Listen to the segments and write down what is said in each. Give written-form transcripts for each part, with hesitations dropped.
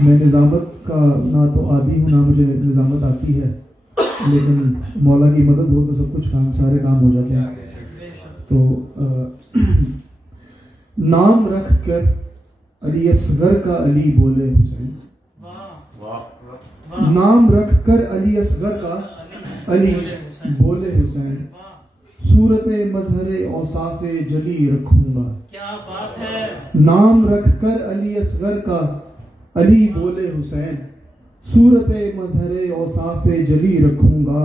मैं निज़ामत का ना तो आदी हूँ ना मुझे निज़ामत आती है, लेकिन मौला की मदद हो तो सब कुछ सारे काम हो जाते हैं। तो नाम रख कर अली असगर का अली बोले हुसैन, नाम रख कर अली असगर का अली बोले हुसैन, सूरत मजहरे औसाफे जली रखूंगा। क्या बात है। नाम रख कर अली असगर का अली बोले हुसैन, सूरत मजहरे औसाफे जली रखूंगा।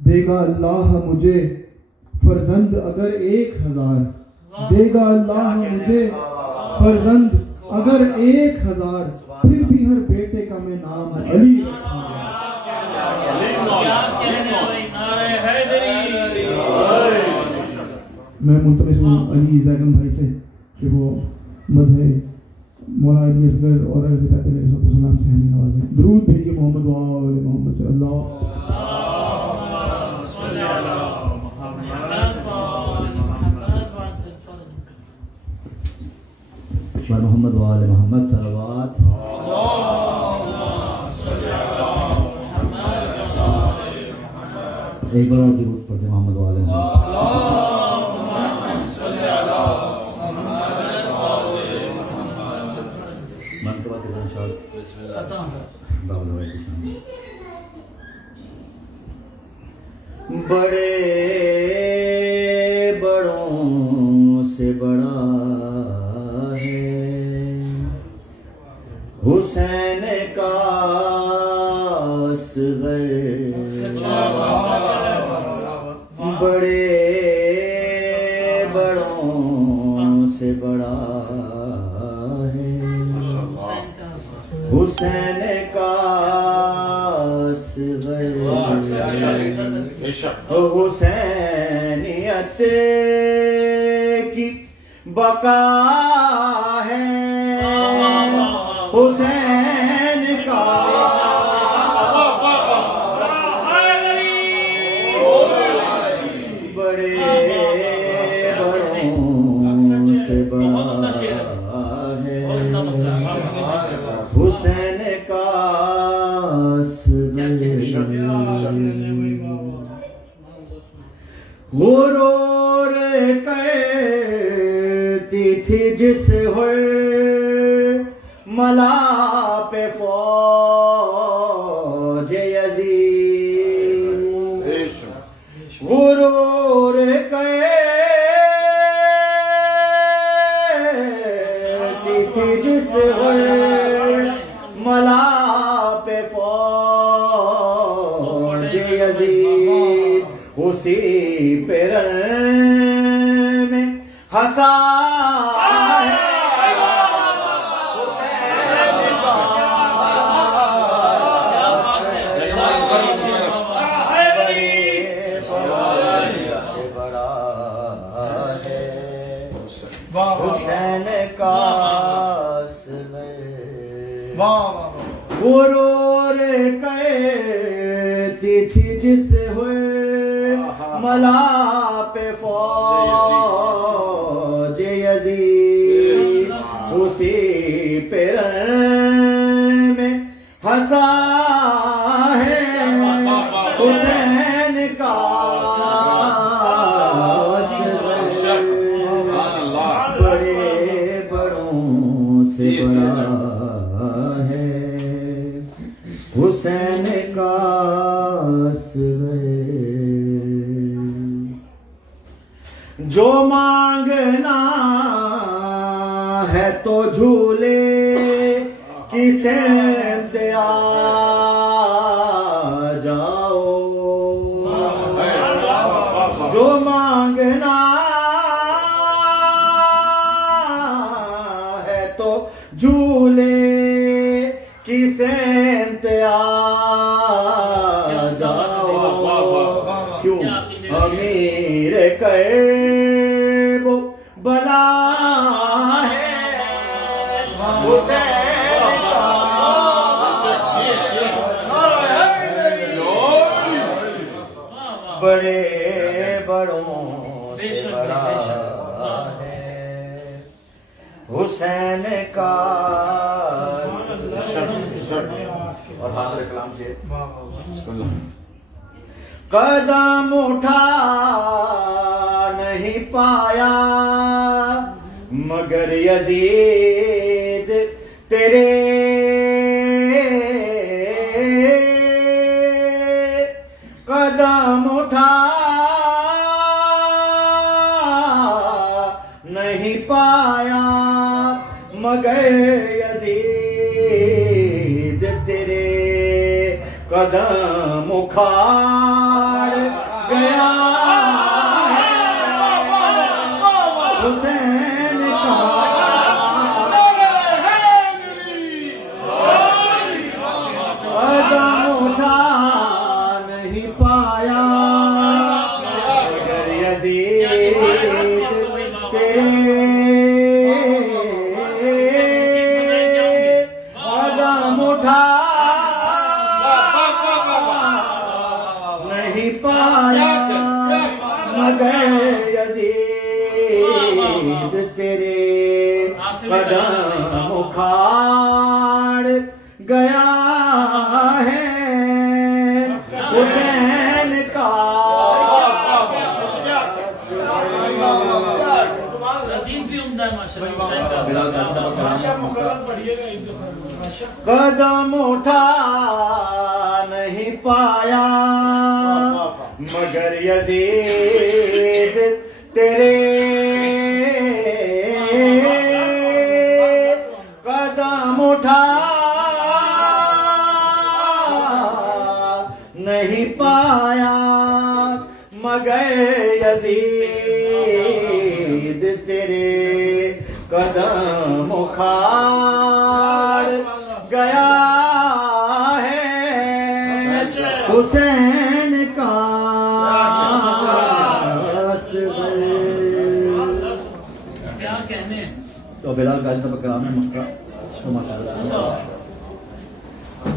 देगा अल्लाह मुझे फर्जंद अगर 1000, देगा अल्लाह मुझे फर्जंद अगर 1000, फिर भी हर बेटे का मैं नाम अली रखूंगा। मैं मुल्तमिस हूँ अली जैगम भाई से कि वो मदहे मौला अली असगर और सलाम से हमें नवाजें। दुरूद भेजिए मोहम्मद वाले मोहम्मद से। अल्लाह मोहम्मद वाले मोहम्मद सलवात। एक बार दुरूद पढ़ते मोहम्मद वाले मन के बाद बड़े बड़ों से बड़ा है हुसैन का असगर, बड़े बड़ों से बड़ा है हुसैन का असगर। हुसैनियत की बका है हुसैन का, बड़े बड़ों से बड़ा है हुसैन का गुरूर करती थी जिस हुर मला पे फौज यजीद, गुरूर करती थी जिस हुर मला पे फौज यजीद, उसी पे में हंसा हुसैन का गुरूर कहती थी जिस हुए मला पे फौज यजीद, उसी पे में हंसा है हुसैन का हुसैन का जो मांगना है तो झूले की सेंध आ जाओ, जो मांगना है तो झूले की सेंध आ जाओ। क्यों अमीर वो बला है हुसैन बड़े बड़ों से बड़ा है हुसैन का और हाजिर कलाम से कदम उठा नहीं पाया मगर यजीद तेरे कदम उठा नहीं पाया मगर यजीद तेरे कदम उखाड़ गया है हुसैन का कदम उठा नहीं पाया मगर यजीद तेरे कदम उठा नहीं पाया मगर यजीद तेरे कदम उखाड़ गया है हुसैन का कदम उठा नहीं पाया मगर यजीद तेरे कदम उठा नहीं पाया मगर यजीद तेरे कदम उखाड़ गया है हुसैन का क्या कहने। तो बिलाल का तब कलाम है मक्का तो माशाअल्लाह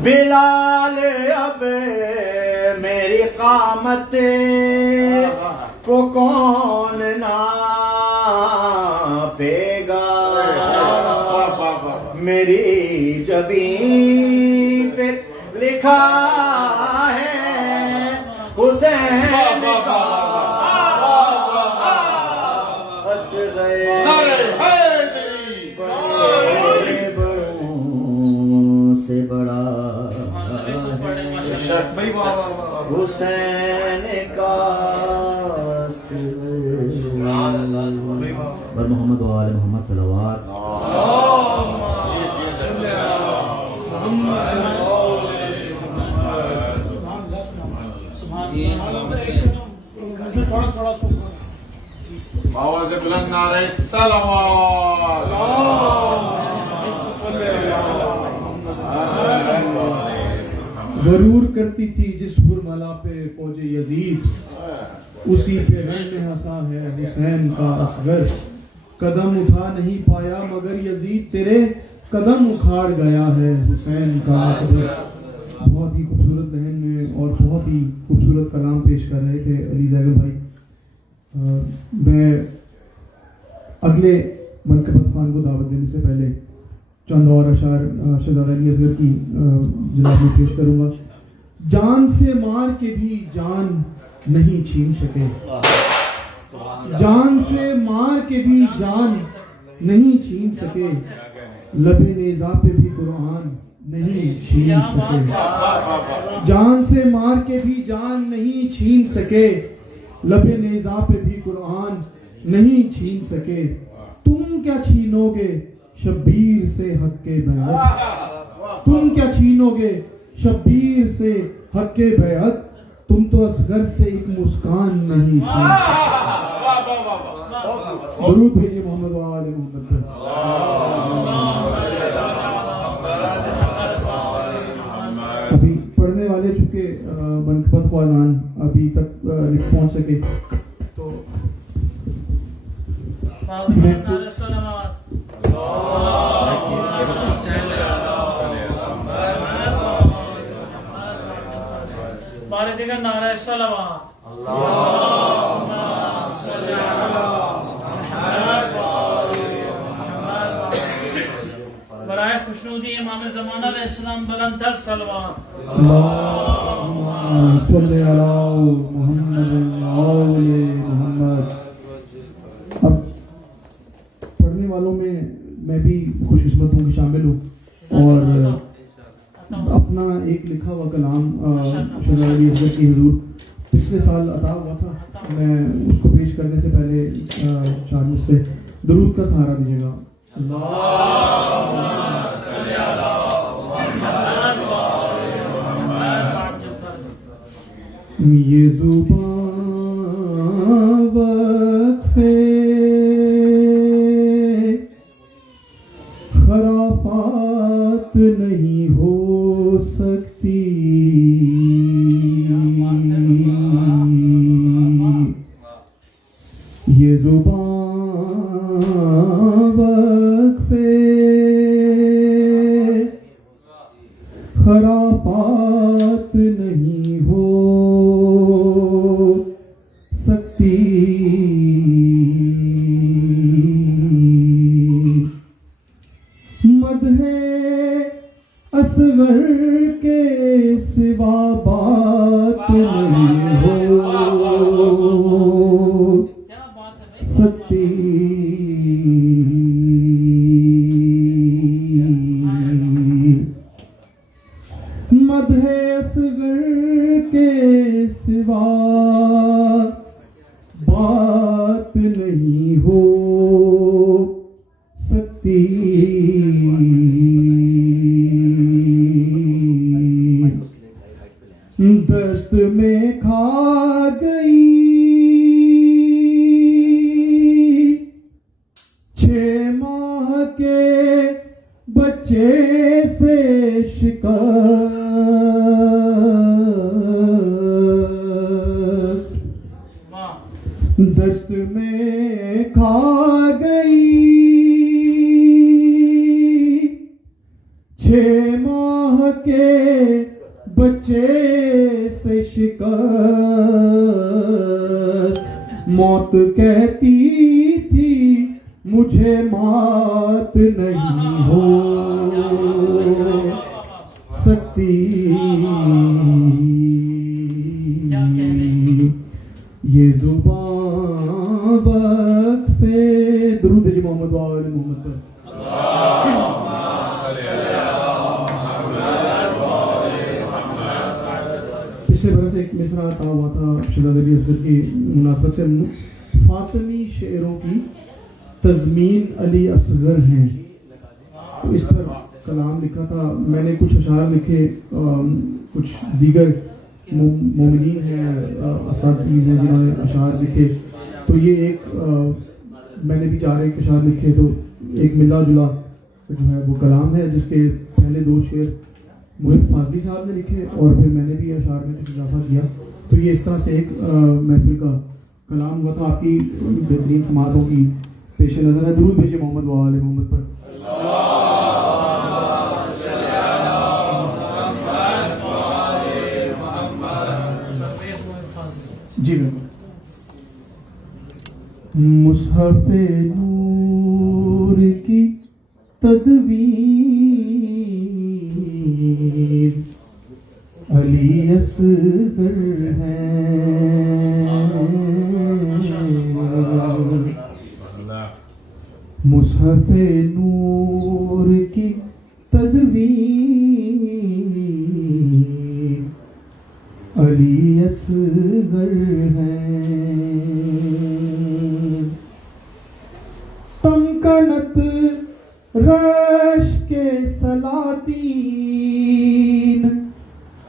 बिलाल अब मेरी कामत को कौन नापेगा मेरी जबीन पे लिखा है हुसैन का बड़ों से बड़ा हुसैन का मोहम्मद वाले मोहम्मद सलवात आवाज़ बुलंद नारे सलावत गरूर करती थी जिस बुरमला पे फौजे यजीद उसी पे रंग हंसा है हुसैन का असगर कदम उठा नहीं पाया मगर यजीद तेरे कदम उखाड़ गया है हुसैन का असगर। बहुत ही खूबसूरत लहन में और बहुत ही खूबसूरत कलाम पेश कर रहे थे अली जैगल भाई। मैं अगले मनकबत खान को दावत देने से पहले चंद और अशार शहजादा अली असगर की जनाब में पेश करूंगा। जान से मार के भी जान नहीं छीन सके, जान से मार के भी जान नहीं छीन सके, लबे नेज़ा पे भी कुरान नहीं छीन सके। जान से मार के भी जान नहीं छीन सके, लबे नेज़ा पे भी कुरान नहीं छीन सके। तुम क्या छीनोगे शब्बीर से हक के बैत, तुम क्या छीनोगे शब्बीर से हक के बैत, तुम तो असगर से एक मुस्कान नहीं छीन सकते। दुरूद भेजिए मोहम्मद वाले मोहम्मद पे। अभी पढ़ने वाले चूंकि मनकबत ख्वानान अभी तक नहीं पहुंच सके तो बारे देगा नारा सलावत बराए खुशनुदी इमाम ज़माना अलैहिस्सलाम बुलंदतर सलवात। अल्लाहुम्मा सल्लि अला मुहम्मद आले मोहम्मद। अब पढ़ने वालों में मैं भी खुशकिस्मत हूँ कि शामिल हूँ और अपना एक लिखा हुआ कलाम शहज़ाद अली असगर की हुजूर पिछले साल अता हुआ था। मैं उसको पेश करने से पहले चार मुझसे दुरूद का सहारा दीजिएगा। ये ज़ुबान वक़्फ़े खराफात नहीं हो सकती, ये ज़ुबान वक़्फ़े खराफात नहीं हो सकती। मदहे असगर के सिवा बात नहीं हो क्या बात है भाई? सकती। मदहे असगर के सिवा बात नहीं हो सकती। दस्त में खा गई 6 माह के बच्चे से शिकस्त, वाह। दस्त में खा गई 6 माह के बच्चे से शिकस्त। मौत कहती थी मुझे मात नहीं हो सकती। ये ज़ुबान वक़्फ़े दुरूद जी मोहम्मद वाले मोहम्मद पर। पिछले बरस एक मिसरा आता हुआ था शहज़ाद अली असगर की मुनासबत से। फातिमी शेरों की तज़मीन अली असगर हैं, तो इस पर कलाम लिखा था मैंने। कुछ अशार लिखे, कुछ दीगर मोमिनीन हैं, असातीज़ हैं जिन्होंने अशार लिखे। तो ये एक मैंने भी 4 एक अशार लिखे। तो एक मिला जुला जो है वो कलाम है, जिसके पहले 2 शेर मोहित फाजली साहब ने लिखे और फिर मैंने भी अशार में कुछ इजाफा किया। तो ये इस तरह से एक महफिल का कलाम हुआ था। आपकी बेहतरीन समातों की पेश नजर है। दुरूद भेजिए मोहम्मद वाले मोहम्मद पर। जी बिल्कुल। मुसहफ़े नूर की तदवीर अली असगर है। मुसहफ़े नूर की तदवीर अली असगर है। तमकनत रश के सलातीन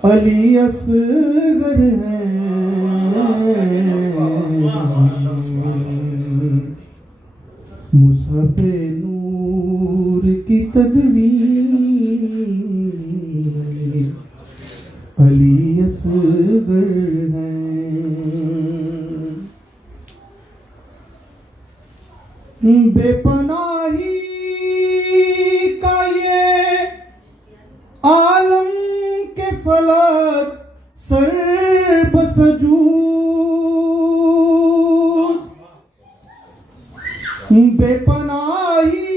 अली असगर है। मुसहफ़े नूर की तदवीर अली असगर है। बेपनाही का ये आलम के फलक सर बसजूद। बेपनाही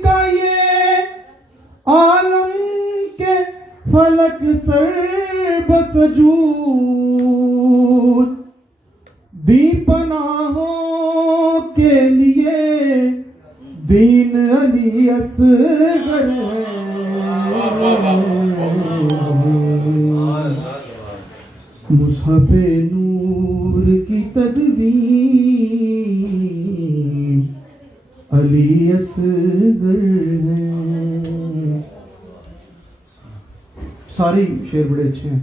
का ये आलम फलक सर बसजूद दी पनाहों के लिए दीन अली असगर है। मुसहफ़े नूर की तदवीर अली असगर है। सारे शेर बड़े अच्छे हैं।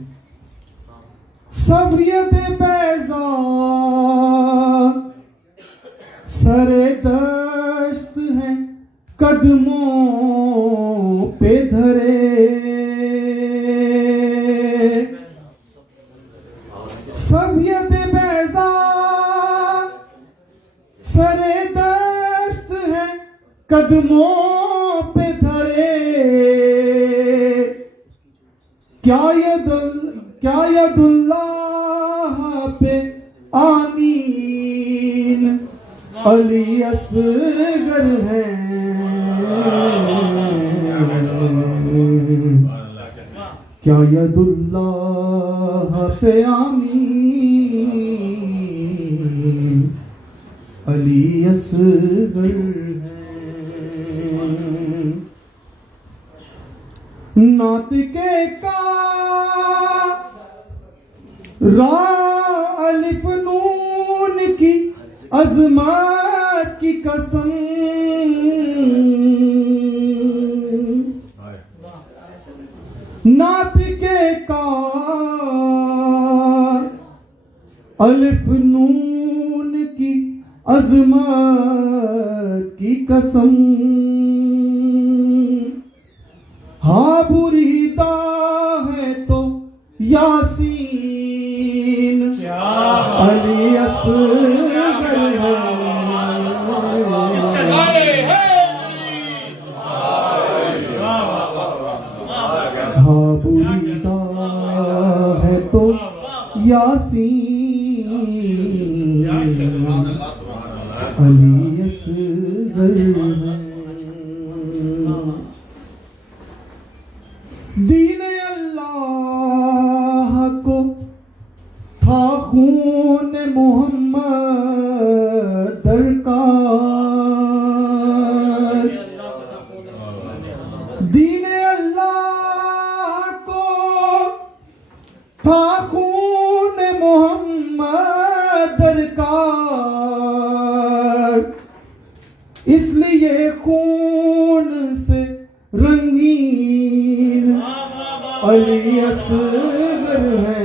सब्रियत बैज़ा सरे दश्त है कदमों पे धरे। सब्रियत बैज़ा सरे दश्त है कदमों पे धरे। क्या यदुल्लाह पे आमीन अली असगर है। क्या यदुल्लाह पे आमीन अली असगर है। नातिके का रा अलिफ नून की अज़मत की कसम। नातिके का अलिफ नून की अज़मत की कसम। हाँ बुरीदा है तो यासीन अली असगर है। हाँ बुरीदा है तो यासीन अली असगर है। दीन अल्लाह को था खून मोहम्मद दरकार। दीन अल्लाह को था खून मोहम्मद दरकार। इसलिए खून से रंगीन अली असगर है।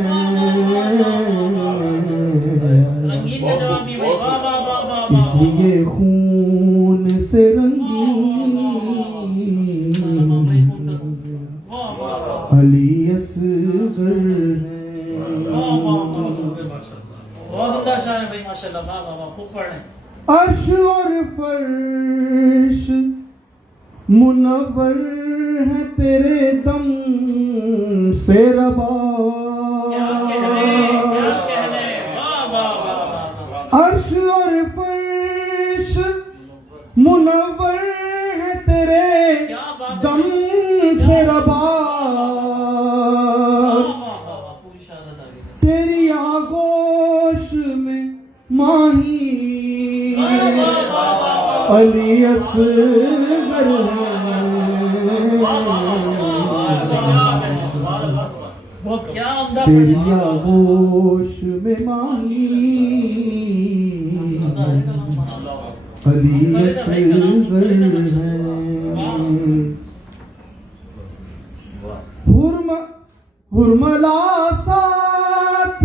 इसलिए खून से रंगीन अली असगर है। बहुत अच्छा शायर भाई माशाल्लाह। वाह वाह वाह, खूब पढ़ रहे हैं। अर्श और फर्श मुनव्वर है तेरे दम से रबा। क्या कहने वाह वाह वाह वाह। अर्श और फर्श मुनव्वर है तेरे दम से रबा। पूरी शहादत आ गई। तेरी आगोश में माही अली असगर है। क्या उम्दा तेरी आगोश में माही अली असगर है। हुरमला साथ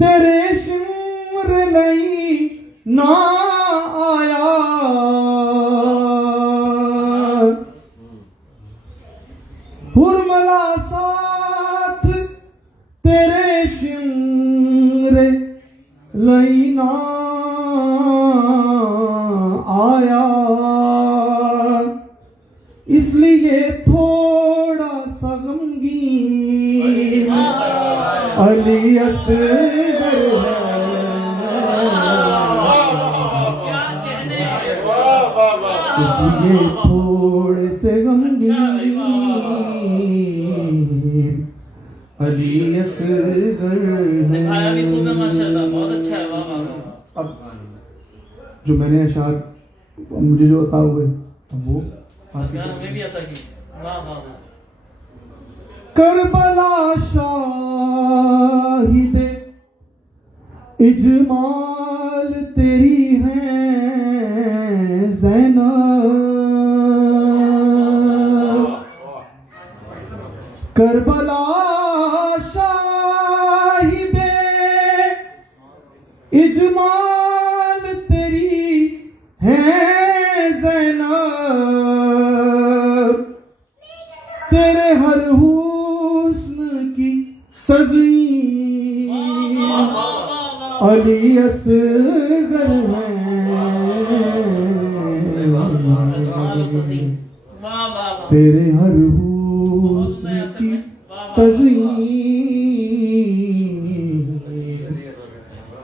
तेरे शिमर नहीं ना आया। हुरमला साथ तेरे शिमर लईना आया। इसलिए थोड़ा सा गमगीन अली असगर है। इसलिए थोड़े से गमगीन अली असगर निभाया भी खूब है है। माशाल्लाह, बहुत अच्छा है, वाह वाह वाह। अब जो मैंने अशार मुझे जो अता हुए अब वो सरकार हमें भी अता की, वाह वाह वाह। करबला शाहिदे इजमाल तेरी है ज़ैनब। करबला शाहिदे इजमाल तेरी है ज़ैनब। तेरे हर हुस्न की तज़ीन अली असगर है। वाह वाह वाह। तेरे हर हुस्न की तज़ीन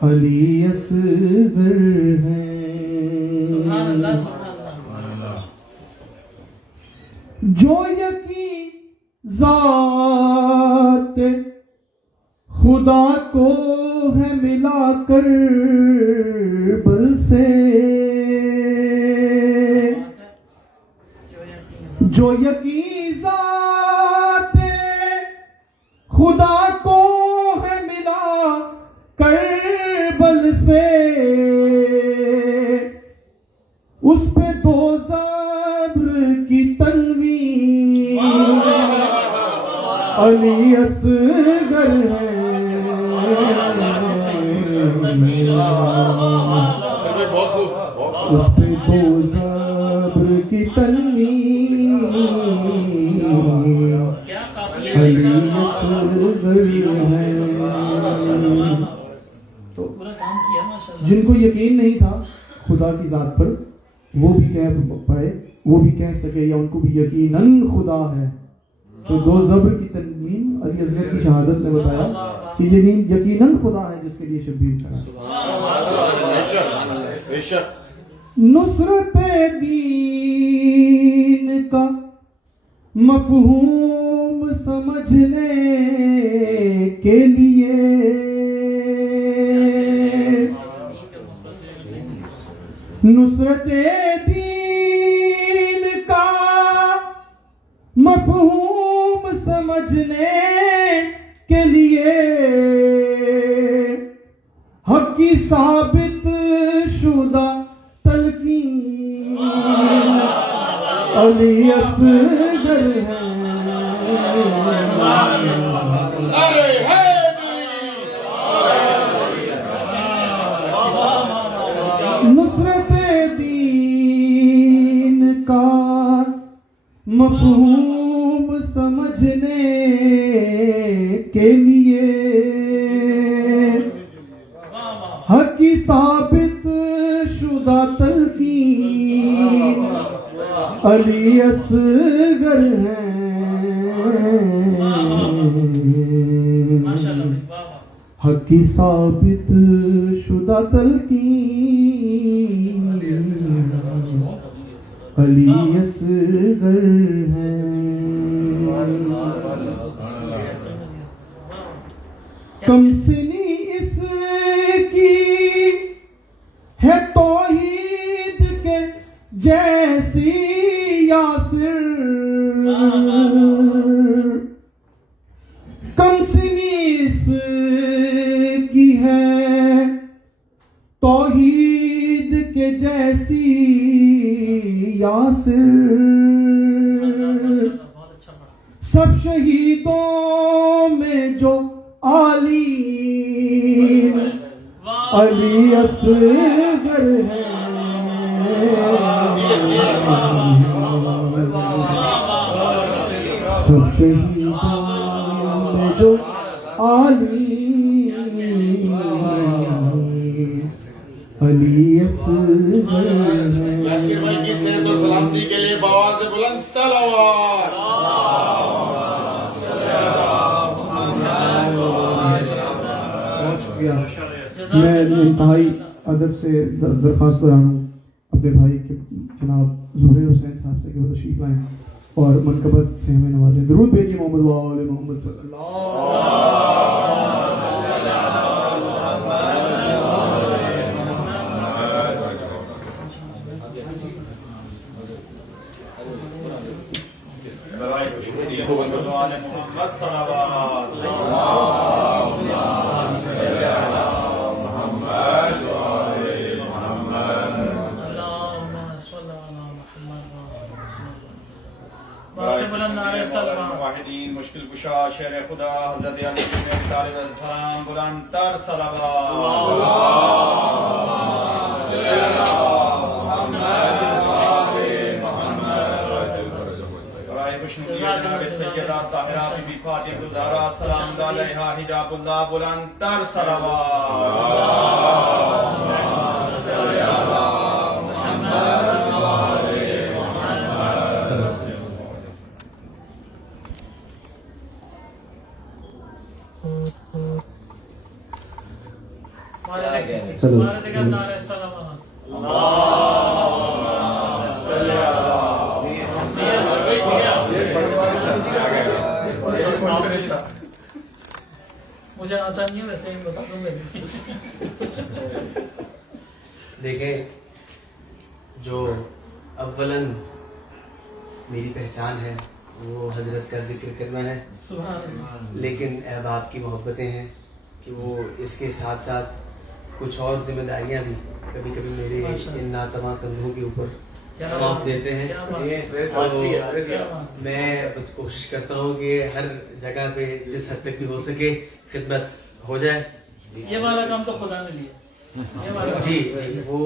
अली असगर है। सुभान अल्लाह, सुभान अल्लाह। जो यकीन ज़ात खुदा को है मिला कर बल से। जो यकीन ज़ात खुदा को है मिला कर बल से। उस पे दो ज़ब्र की तनवीन अली असगर है। बहुत खूब, बहुत खूब। उस पे दो ज़ब्र की तनवीन क्या काफी है अली भाई, असगर है। तो पूरा काम किया माशाल्लाह। जिनको यकीन नहीं था खुदा की जात पर वो भी कह पाए, वो भी कह सके या उनको भी यकीनन खुदा है। तो दो ज़ब्र की तनवीन अली असगर की शहादत ने बताया कि यकीनन खुदा है जिसके लिए शब्बीर करा। बेशक नुसरत दीन का मफहूम समझने के लिए नुसरत दीन का मफहूम समझने के लिए हक की साबित शुदा तलकीन अली असगर है। अरे है नुसरत दीन का मफहूम समझने के लिए हक की साबित शुदा तलकीन अली असगर है। माशाल्लाह भाई, वाह वाह। हक की साबित शुदा तलकीन अली असगर है। कमसिनी इसकी है तौहीद के जैसी यासिर। कमसिनी इसकी है तौहीद के जैसी यासिर। बहुत अच्छा पढ़ा। सब शहीदों में जो आली अली असगर है। सब शहीदों में जो आली अली असगर है। यासिर भाई की सेहत और सलामती के लिए बावाज़ बुलंद सलावत। बहुत शुक्रिया। मैं इंतहाई अदब से दरख्वास्त कर रहा हूँ अपने भाई के जनाब ज़ुहैर हुसैन साहब से कि वो तशरीफ लाएं। और मनकबत से हमें नवाजें। दरूद भेजिए मोहम्मद वाले मोहम्मद वाहिदीन मुश्किल कुशा शेर खुदा हज़रत अली इब्न अबी तालिब अलैहिस्सलाम बुलंद तर जनाब सैयदा ताहिरा बीबी फातिमा ज़हरा सलाम अलैहा हिजाबुल्लाह बुलंद तर मुझे आता नहीं है, वैसे ही बता दूंगा। देखें, जो अव्वलन मेरी पहचान है वो हजरत का जिक्र करना है, सुभान अल्लाह। लेकिन अहबाब की मोहब्बतें हैं कि वो इसके साथ साथ कुछ और जिम्मेदारियां भी कभी कभी मेरे इन नातमा कंधों के ऊपर सौंप देते हैं। तो मैं बस कोशिश करता हूँ कि हर जगह पे जिस हद तक भी हो सके खिदमत हो जाए। ये वाला काम तो खुदा ने लिया, ये वाला जी जी, वो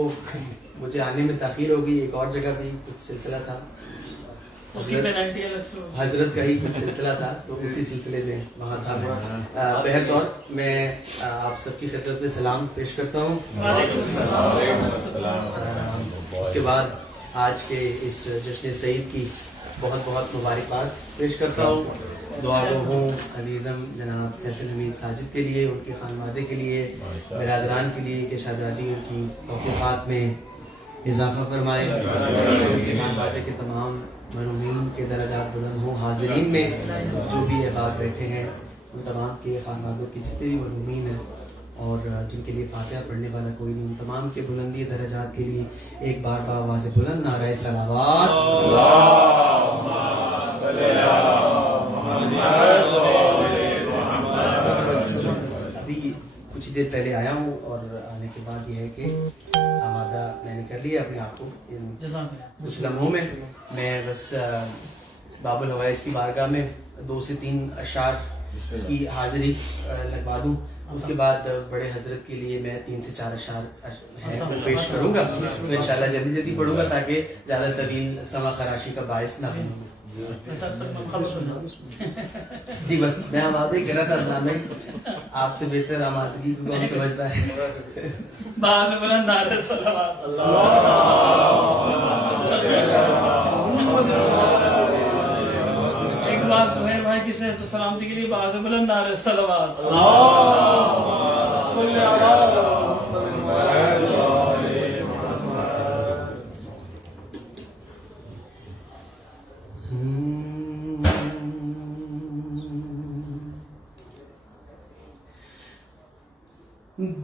मुझे आने में ताखीर होगी। एक और जगह भी कुछ सिलसिला था, उसकी पेनल्टी अलग से होगी। हजरत का ही कुछ सिलसिला था, तो उसी सिलसिले में वहाँ था मैं। बहरतौर मैं आप सबकी खिदमत में सलाम पेश करता हूँ। उसके बाद आज के इस जश्न सईद की बहुत बहुत मुबारकबाद पेश करता हूँ। दुआ गो हूँ अजीज़म जनाब फैसल हमीद साजिद के लिए, उनके खानवादे के लिए, बिरादरान के लिए कि शाहज़ादी उनकी तौफ़ीक़ात में इजाफ़ा फरमाए, उनके खानवादे के तमाम मरहूमीन के दर्जात बुलंद हों। हाज़रीन में जो भी अहबाब बैठे हैं उन तमाम के खानवादों की जितने भी मरहूमीन हैं और जिनके लिए फातिहा पढ़ने वाला कोई नहीं, उन तमाम के बुलंदी दर्जात के लिए एक बार आवाज़ बुलंद नारे सलावत। अभी कुछ देर पहले आया हूँ और आने के बाद यह है कि आमादा मैंने कर लिया अपने आप को। कुछ लम्हों में मैं बस बाबुल हवाइज की बारगाह में 2 से 3 अशार की हाजिरी लगवा दूँ। उसके बाद बड़े हजरत के लिए मैं 3 से 4 अशार पेश करूँगा। तो इंशाल्लाह जल्दी जल्दी पढ़ूंगा ताकि ज़्यादा तवील समा खराशी का बायस ना हो। जी बस मैं आमादगी कर रहा था अल्लाह में, आपसे बेहतर आमादगी को कौन समझता है। बाज़ बुलंद नारे सलावत। एक बार सुहेल भाई की सेहत और सलामती के लिए बाज़ बुलंद नारे सलावत।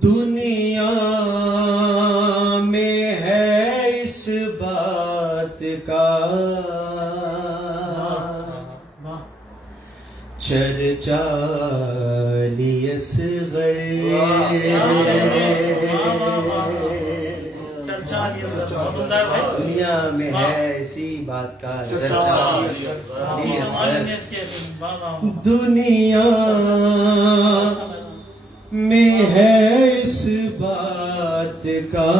दुनिया में है इस बात का चर्चा लियसगर, दुनिया में है इसी बात का चर्चा लियसगर, दुनिया में है इस बात का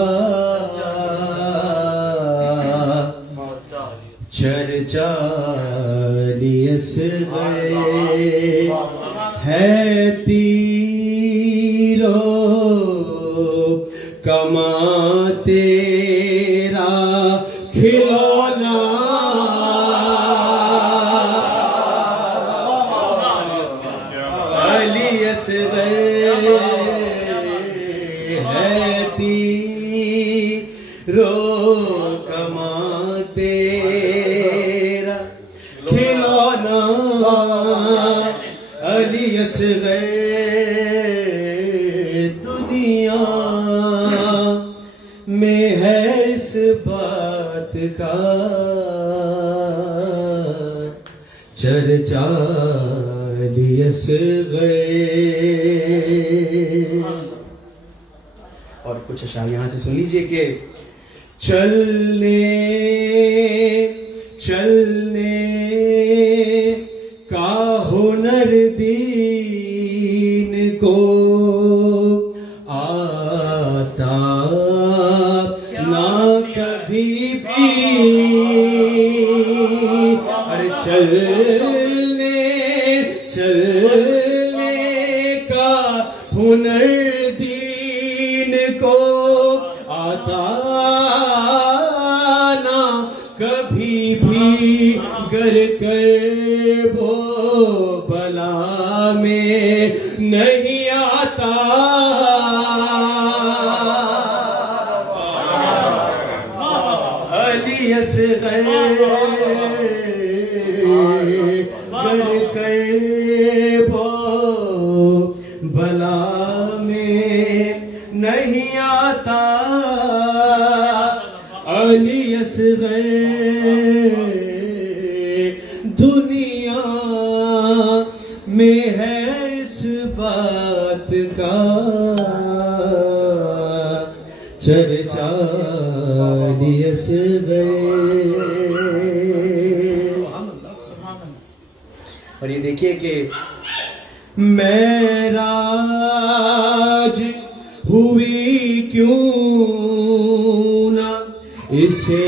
चर्चा लियसगर, है तीरो कमा तेरा खिलौना, लियसगर है तीरो कमा तेरा खिलौना अली असगर दुनिया में है इस बात का चर्चा अली असगर। और कुछ अशार यहाँ से सुन लीजिए कि चलने चलने का हुनर दीन को आता ना कभी भी। अरे चलने चलने का हुनर दीन को आता ना कभी भी, गर कर वो बला में नहीं आता। अली असगर गर कर वो बला में नहीं आता। अली असगर दुनिया में है इस बात का चर्चा अली असगर। और ये देखिए कि महराज हुई क्यों ना इसे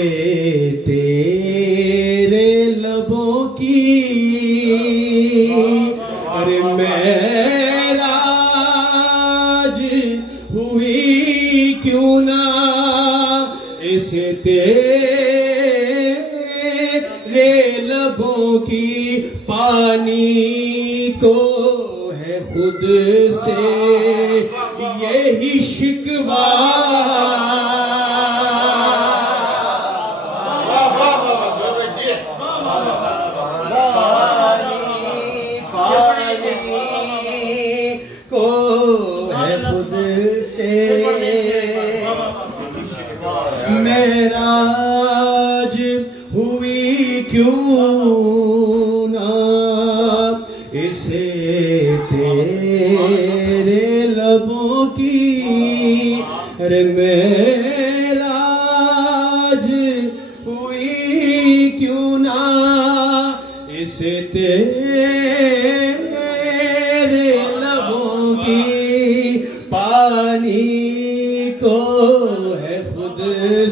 तेरे लबों की। अरे महराज हुई क्यों ना इसे तेरे लबों की। पानी तो है खुद से यही शिकवा। को है खुद से महराज हुई क्यों ना इसे तेरे लबों की। अरे महराज हुई क्यों ना इसे तेरे लबों की। पानी को है खुद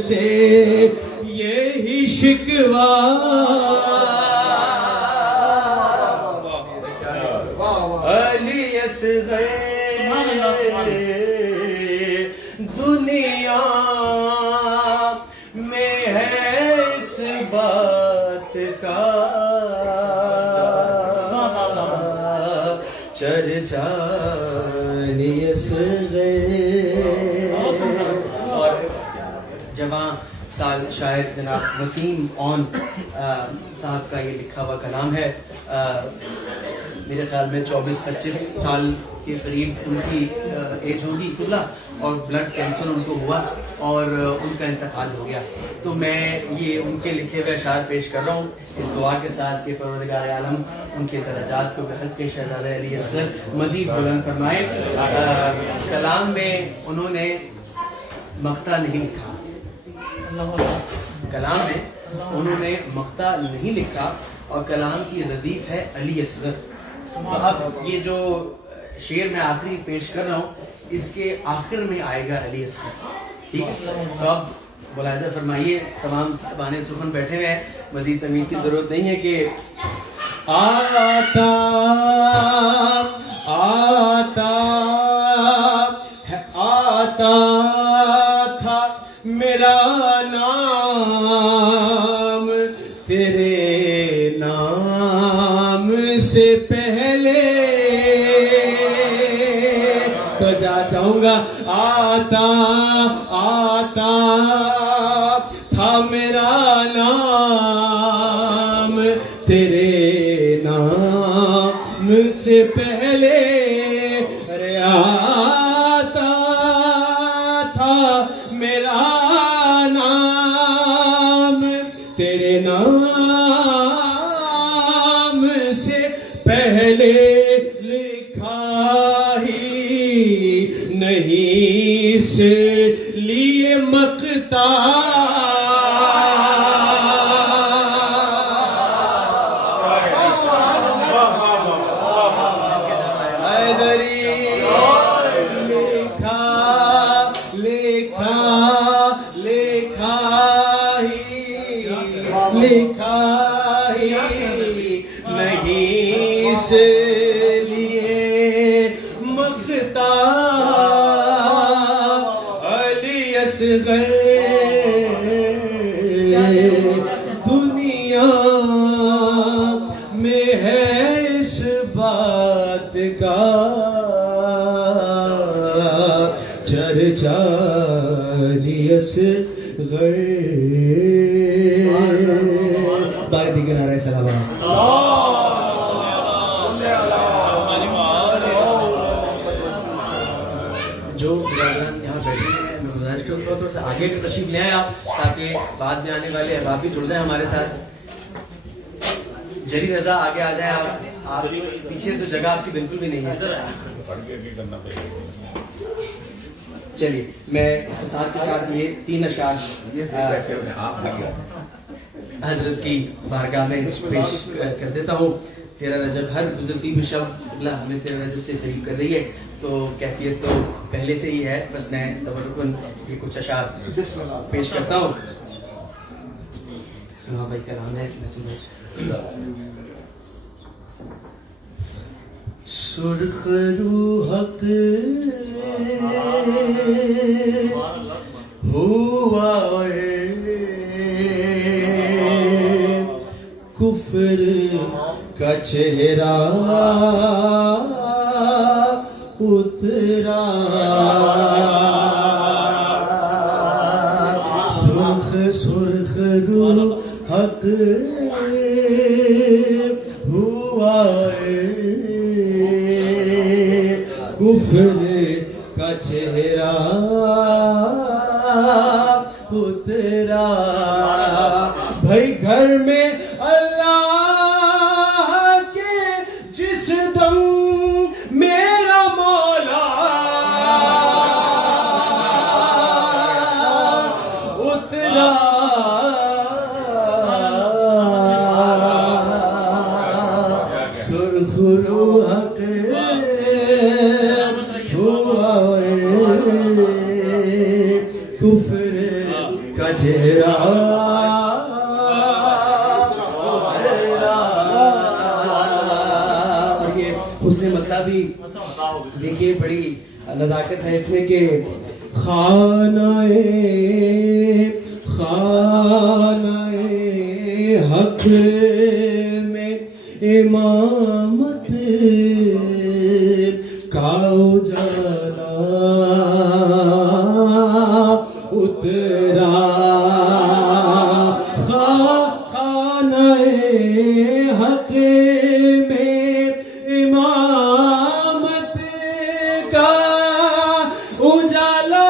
से यही शिकवा। अली असगर दुनिया में है इस बात का चर्चा अली असगर। और जवां साल शायद जनाब वसीम ऑन साहब का ये लिखा हुआ कलाम है। मेरे ख्याल में 24-25 साल के करीब उनकी एज होगी कुल्ला, और ब्लड कैंसर उनको हुआ और उनका इंतकाल हो गया। तो मैं ये उनके लिखे हुए अशार पेश कर रहा हूँ इस दुआ के साथ कि परवरदिगार आलम उनके दर्जात को बहक के शहज़ादे अली असगर मजीद बुलंद फरमाए। कलाम में उन्होंने मक्ता नहीं लिखा, कलाम में उन्होंने मक्ता नहीं लिखा और कलाम की रदीफ है अली असगर। तो अब ये जो शेर मैं आखिरी पेश कर रहा हूँ इसके आखिर में आएगा अली असगर, ठीक है। तो अब मुलाहिज़ा फरमाइए, तमाम बाने सुखन बैठे हुए हैं, मजीद तमीज़ की जरूरत नहीं है कि आता आता आता था मेरा नाम तेरे नाम से पहले। तो जा चाहूंगा आता आता था मेरा नाम तेरे पहले अरे आता था मेरा नाम, तेरे नाम से पहले लिखा ही नहीं, इसलिए मकता लिखा ही नहीं, इसलिए मकता अली असगर दुनिया में है इस बात का चर्चा अली असगर। बारी दिखे नारे सलाम। जो बुजुर्गान यहाँ बैठे हैं, मैं गुजारिश करूँगा थोड़ा सा आगे तशरीफ ले आए आप, ताकि बाद में आने वाले अहबाब भी जुड़ जाए हमारे साथ। जरी रजा आगे आ जाए आप पीछे तो जगह आपकी बिल्कुल भी नहीं है। चलिए मैं साथ के साथ ये 3 अशार हजरत की बारगाह में पेश कर देता हूँ। तेरा रजब हर गुजरती हुई शब अल्लाह हमें तेरे रजब से करीब कर रही है, तो कैफियत तो पहले से ही है, बस मैं तबरुकन ये कुछ अशार पेश करता हूँ। सुना भाई का नाम है सुर्ख रूहक हुआ कुफर का चेहरा उतरा, सुर्ख सुर्ख रूहक हुआ कुफर का चेहरा उतरा। भाई घर में अल्लाह के जिस दम मेरा मौला उतरा, सुर्ख रूहक हुआ कुफर का चेहरा। और ये उसने मतलब भी देखिए बड़ी नजाकत है इसमें कि खानाए हक में इमामत का उजाला उतरा, खानाए हक में इमामत का उजाला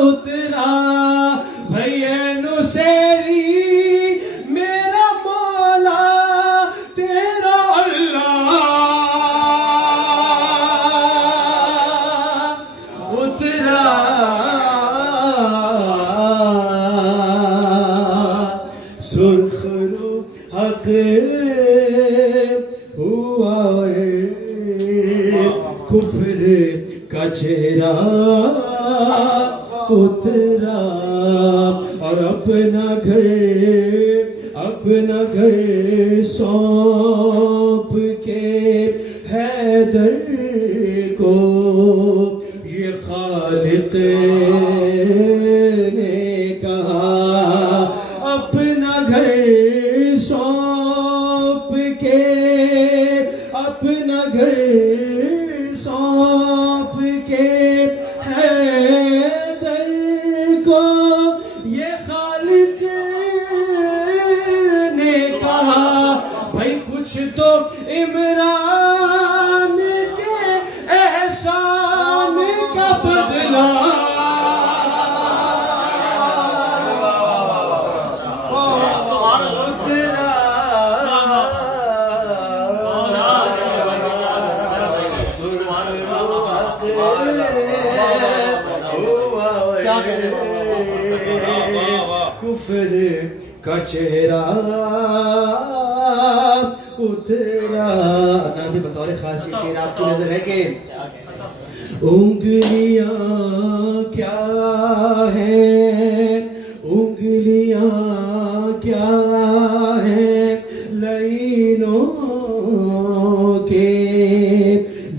उतरा। भैया नुसेरी मेरा मौला तेरा अल्लाह उतरा, सुर्ख रूहक हुआ कुफर का चेहरा उतरा। और अपना घर सौंप के हैदर को ये खालिक ने कहा, अपना घर सौंप के, अपना घर सौंप के हैदर को ये खालिक ने कहा। भाई कुछ तो इमरान के एहसान का बदला कुफर का चेहरा उतरा नादी बतौर खास शेर आपकी नजर है कि उंगलियां क्या है, उंगलियां क्या है लाइनों के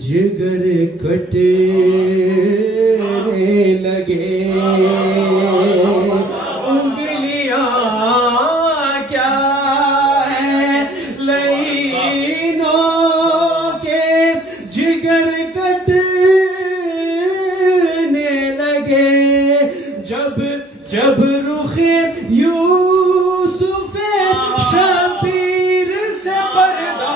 जिगर कटने लगे। उंगलियां क्या है लाइनों के जिगर कटने लगे। जब जब रुखे यूसुफ शबीर से पर्दा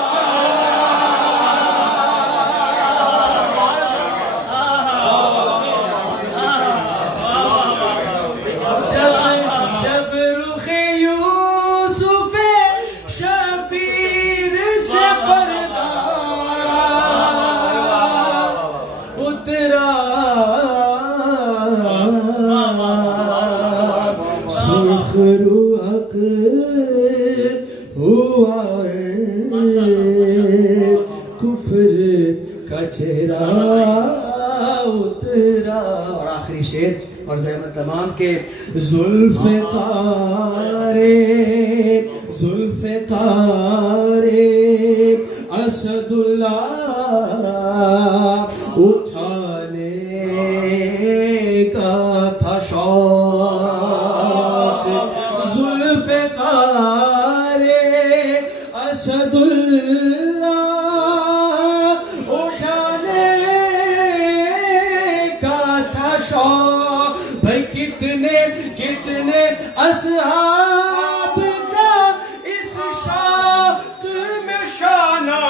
जब रुखे यूसुफ शबीर से पर्दा उतरा सुर्खरू हक हुआ कुफर का चेहरा उतरा। और आखिरी शेर और ज़हमत तमाम के जुल्फ़िकारे असदुल्लाह उठाने का था शौक़। जुल्फ़िकारे असदुल्लाह उठाने का था शौक़। भाई कितने कितने असहाब का इस शौक़ में शाना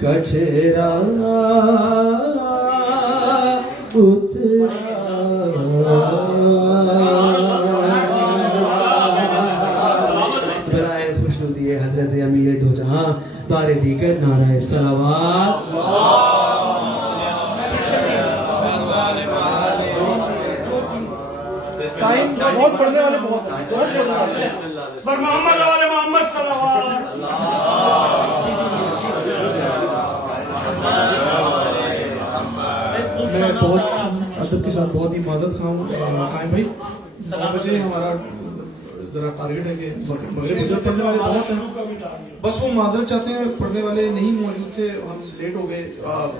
का चेहरा उतरा। बराए खुशनुदी हजरत अमीर दो जहां बारे दीगर नाराए सलावत। टाइम बहुत पढ़ने वाले बहुत पढ़ने वाले पर मोहम्मद वाले मोहम्मद सल्लल्लाहु मैं बहुत अदब के साथ बहुत ही माजरत खाऊं कायम भाई। 9 बजे हमारा जरा टारगेट है कि मगर मुझे पढ़ने वाले बहुत हैं, बस वो माजरत चाहते हैं, पढ़ने वाले नहीं मौजूद थे, हम लेट हो गए,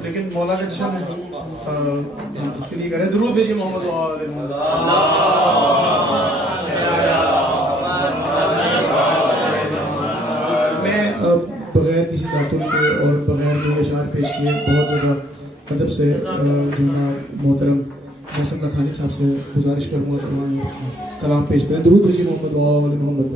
लेकिन मौला का जश्न है, हम उसके लिए करें। दुरूद भेजिए मोहम्मद वाले मोहम्मद। मैं बगैर किसी तातुल के और बगैर कोई इशार पेश किए बहुत ज़्यादा अदब से जनाब मोहतरम हसन खालिद साहब से गुजारिश करूँगा तमाम कलाम पेश करें। दुरूद भेजिए मोहम्मद वाले मोहम्मद।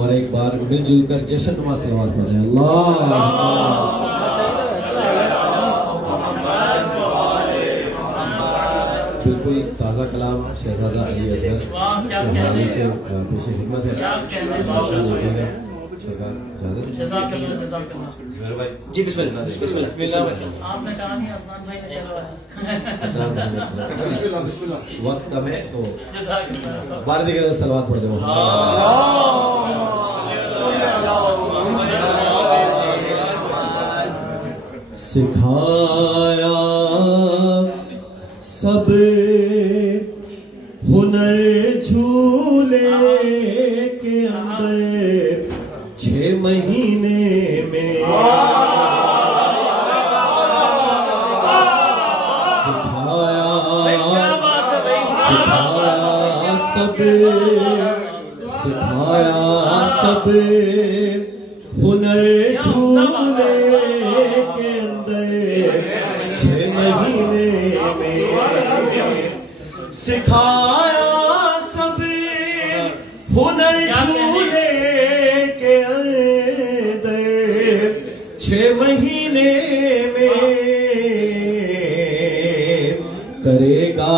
और एक बार मिलजुल कर जश्न नमा सलवात पढ़ें। अल्लाह बिल्कुल ताज़ा कलाम शहजादा अली असगर से पेश खिदमत है। सरकार इजाजत जज़ाकल्लाह जज़ाकल्लाह। जुबैर भाई जी बिस्मिल्लाह बिस्मिल्लाह। आपने कहा नहीं अदनान भाई ने करवाया। वक्त कम है तो जज़ाकल्लाह। बार दिखे सलवात पढ़ दो सिखाया सब हुनर झूले के अंदर 6 महीने में सिखाया सब हुनर झूले के अंदर 6 महीने में सिखाया सब हुनर झूले के अंदर 6 महीने में करेगा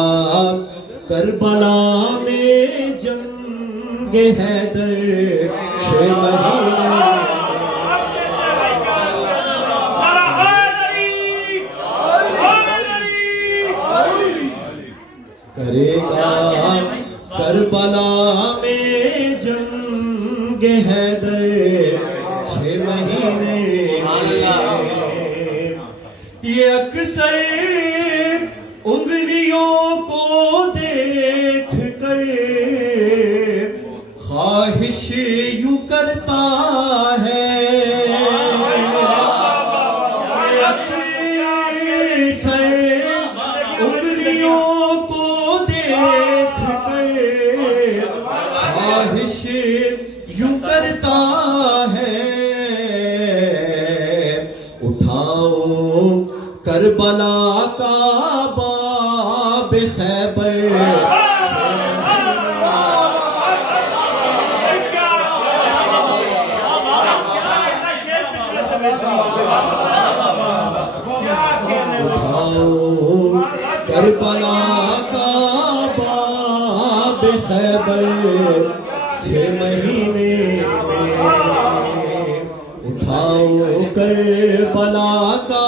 करबला में जंग हैदर 6 महीने करेगा करबला में जंग हैदर 6 महीने ये अक्सर उंगलियों को देख कर ख्वाहिश यूं करता है अक्सर उंगलियों को देख कर ख्वाहिश यूं करता है उठाओ करबला का बाब खैबर करबला का बाब खैबर 6 महीने में उठाओ करबला का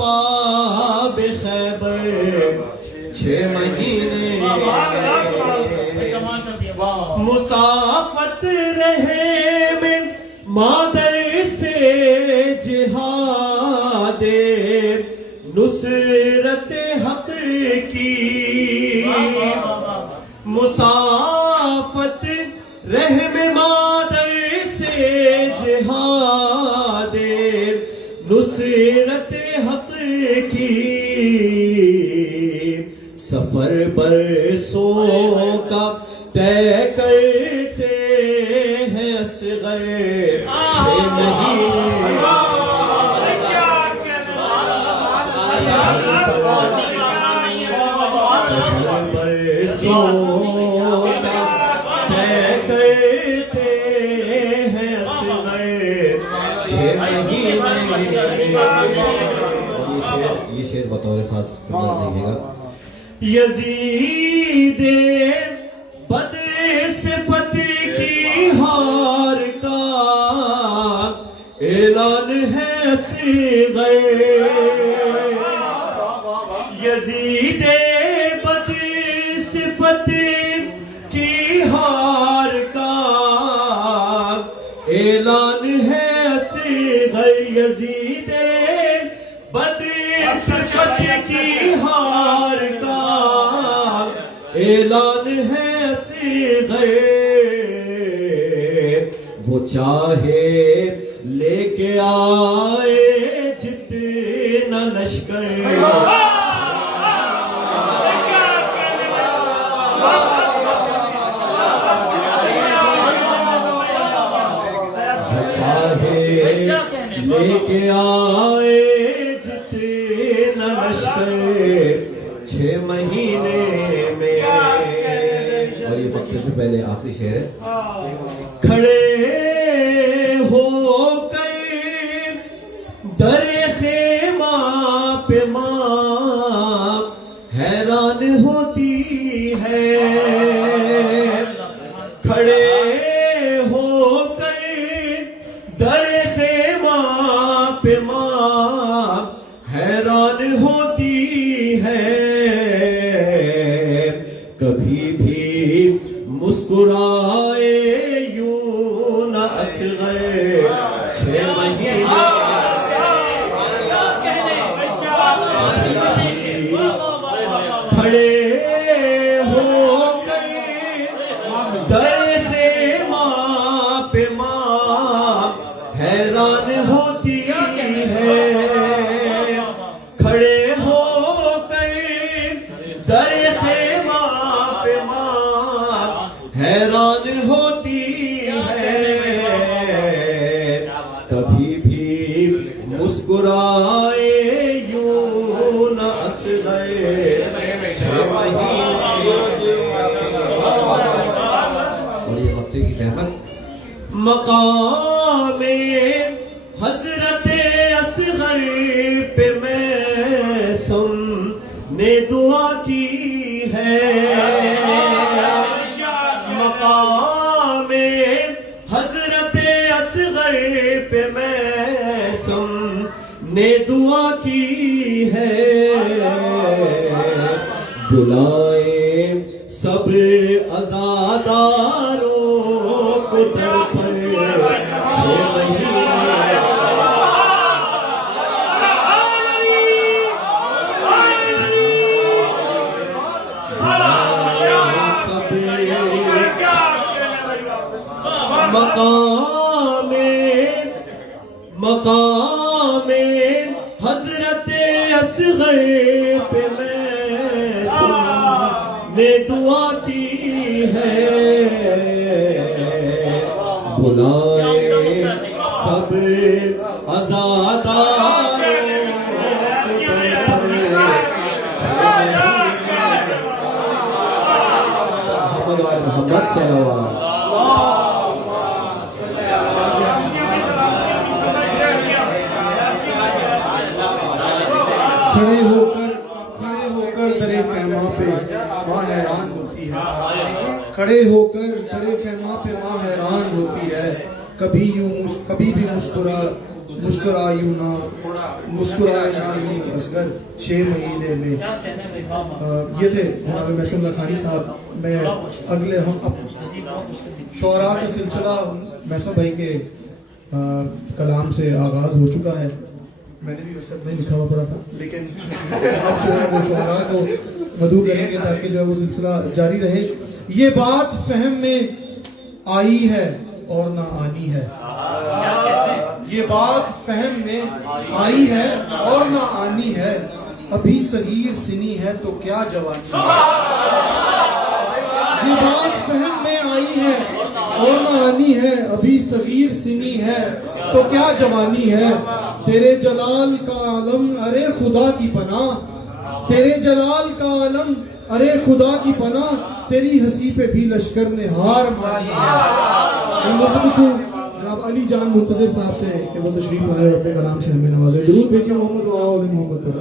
बाब खैबर 6 महीने मुसाफत रहे में मादर से जिहादे नुसरत हक की मुसाफत रहम मादर से जिहादे नुसरत हक की सफर बरसों का तय करते हैं असग़र 6 महीने ये शेर बतौर खास देखिएगा यजीद बदसिफत की हार का ऐलान है सिग़र यजीद बदसिफत की हार का ऐलान है सिग़र यजीद बदसिफत की हार का ऐलान है सिग़र वो चाहे लेके आए जितना लश्कर लेके आए जितना लश्कर 6 महीने में और ये वक्त से पहले आखिरी शेर है खड़े हो गए दरे खेमा पे माँ हैरान होती है खड़े हो गए दर खेमा पे माँ हैरान होती है, कभी भी मुस्कुराए यूं न असग़र 6 महीने खड़े हो गए दर खेमा पे माँ हैरान होती है, खड़े हो गए दर खेमा पे माँ हैरान होती है, कभी भी मुस्कुराए यूं न असग़र 6 महीने। और ये वक्ते की ज़हमत मकामे हजरत असग़र पे मैसूम ने दुआ की है, मकामे हजरत असग़र पे मैसूम ने दुआ की है, बुलाए सब अज़ादारों को दर पर 6 महीने। मकामे हजरत असग़र पे मैसूम ने दुआ की है, बुलाए सब अज़ादारों को दर पर 6 महीने। मोहम्मद सल्लल्लाहु खड़े होकर दरे पैमा पे माँ हैरान होती है, खड़े होकर दरे पैमा पे माँ हैरान होती है, कभी भी मुस्कुराए ना यूं असग़र 6 महीने में। ये थे जनाब महसन लखानी साहब। मैं अगले हम अब शुअरा का सिलसिला महसन भाई के कलाम से आगाज हो चुका है। मैंने भी वैसे नहीं लिखा हुआ पड़ा था, लेकिन अब जो है वो शुअरा को मदू करेंगे ताकि जो है वो सिलसिला जारी रहे। ये बात फहम में आई है और ना आनी है, ये बात फहम में आई है और ना आनी है, अभी सगीर सिनी है तो क्या जवानी है। ये बात फहम में आई है और ना आनी है, अभी सगीर सिनी है तो क्या जवानी है। तेरे जलाल का आलम अरे खुदा की पनाह, तेरे जलाल का आलम अरे खुदा की पनाह, तेरी हंसी पे भी लश्कर ने हार मानी है। जनाब अली जान मुंतज़िर साहब से कि वो तशरीफ लाए और अपने कलाम से हमें नवाजे। जरूर भेजिए मोहम्मद मोहम्मद को।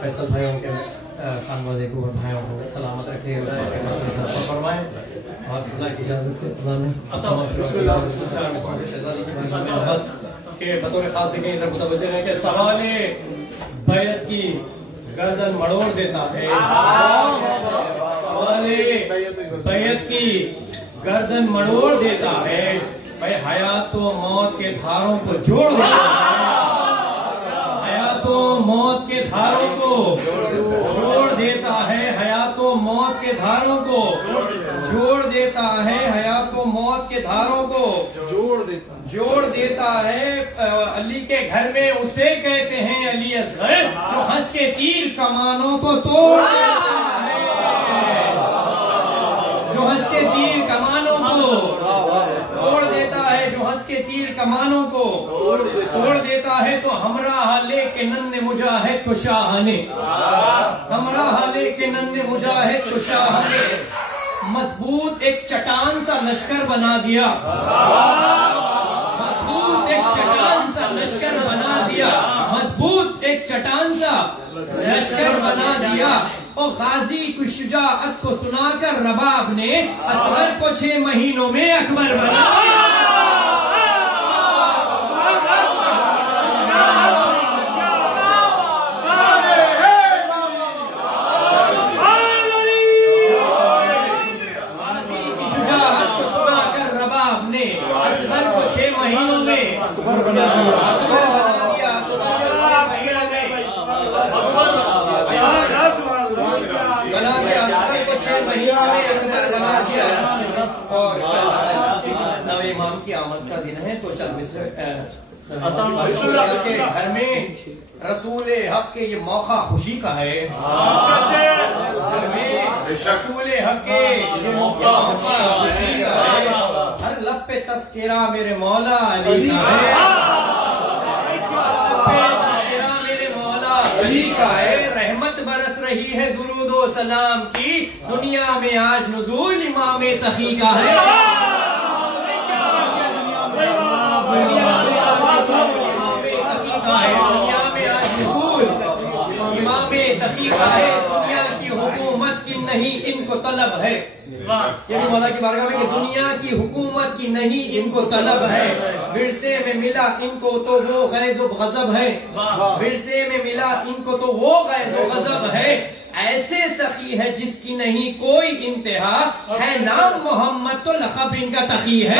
फैसल भाइयों के खानवादे को और भाइयों को सलामत रखे फरमाएं और अल्लाह की इजाज़त से के बतौर खास देखें इधर मुतवज्जे हैं कि सवाले बैत की गर्दन मड़ोड़ देता है, सवाले बैत की गर्दन मड़ोड़ देता है, भाई हयात व मौत के धारों को जोड़ देता है, हयात व मौत के धारों को छोड़ देता है, हयात व मौत के धारों को जोड़ देता है हयात व मौत के धारों को, जोड़ देता है अली के घर में, उसे कहते हैं अली असगर, जो हंस के तीर कमानों को तोड़ देता है, जो हंस के तीर कमानों को तोड़ देता है, जो हंस के तीर कमानों को तोड़ देता है। तो हमरा लेके नन्हे मुजाहिद को शाह ने, हमरा लेके नन्हे मुजाहिद को शाह ने मजबूत एक चट्टान सा लश्कर बना दिया, मजबूत एक चट्टान सा लश्कर बना दिया, मजबूत एक चट्टान सा लश्कर बना दिया। और गाजी की शुजाअत को सुनाकर रबाब ने असगर को 6 महीनों में अकबर बना दिया। नवे इमाम की आमद का दिन है, तो चल मिस्र के घर में रसूल हक के ये मौका खुशी का है, घर में रसूल हक के ये मौका खुशी का है। हर लब पे तस्करा मेरे मौला अली का है, मेरे मौला अली का है। रहमत बरस रही है दुरूद व सलाम की, दुनिया में आज नुज़ूल इमाम तकी का है, दुनिया में आज नुज़ूल इमाम तकी का है। दुनिया की हुकूमत की नहीं इनको तलब है, ये भी मौला की बारगाह में कि दुनिया की हुकूमत की नहीं इनको तलब है। विरसे में मिला इनको तो वो गैज़ो गज़ब है, विरसे में मिला इनको तो वो गैज़ो गज़ब है। ऐसे सखी है जिसकी नहीं कोई इंतहा, है नाम मोहम्मद तो लक़ब इनका तकी है,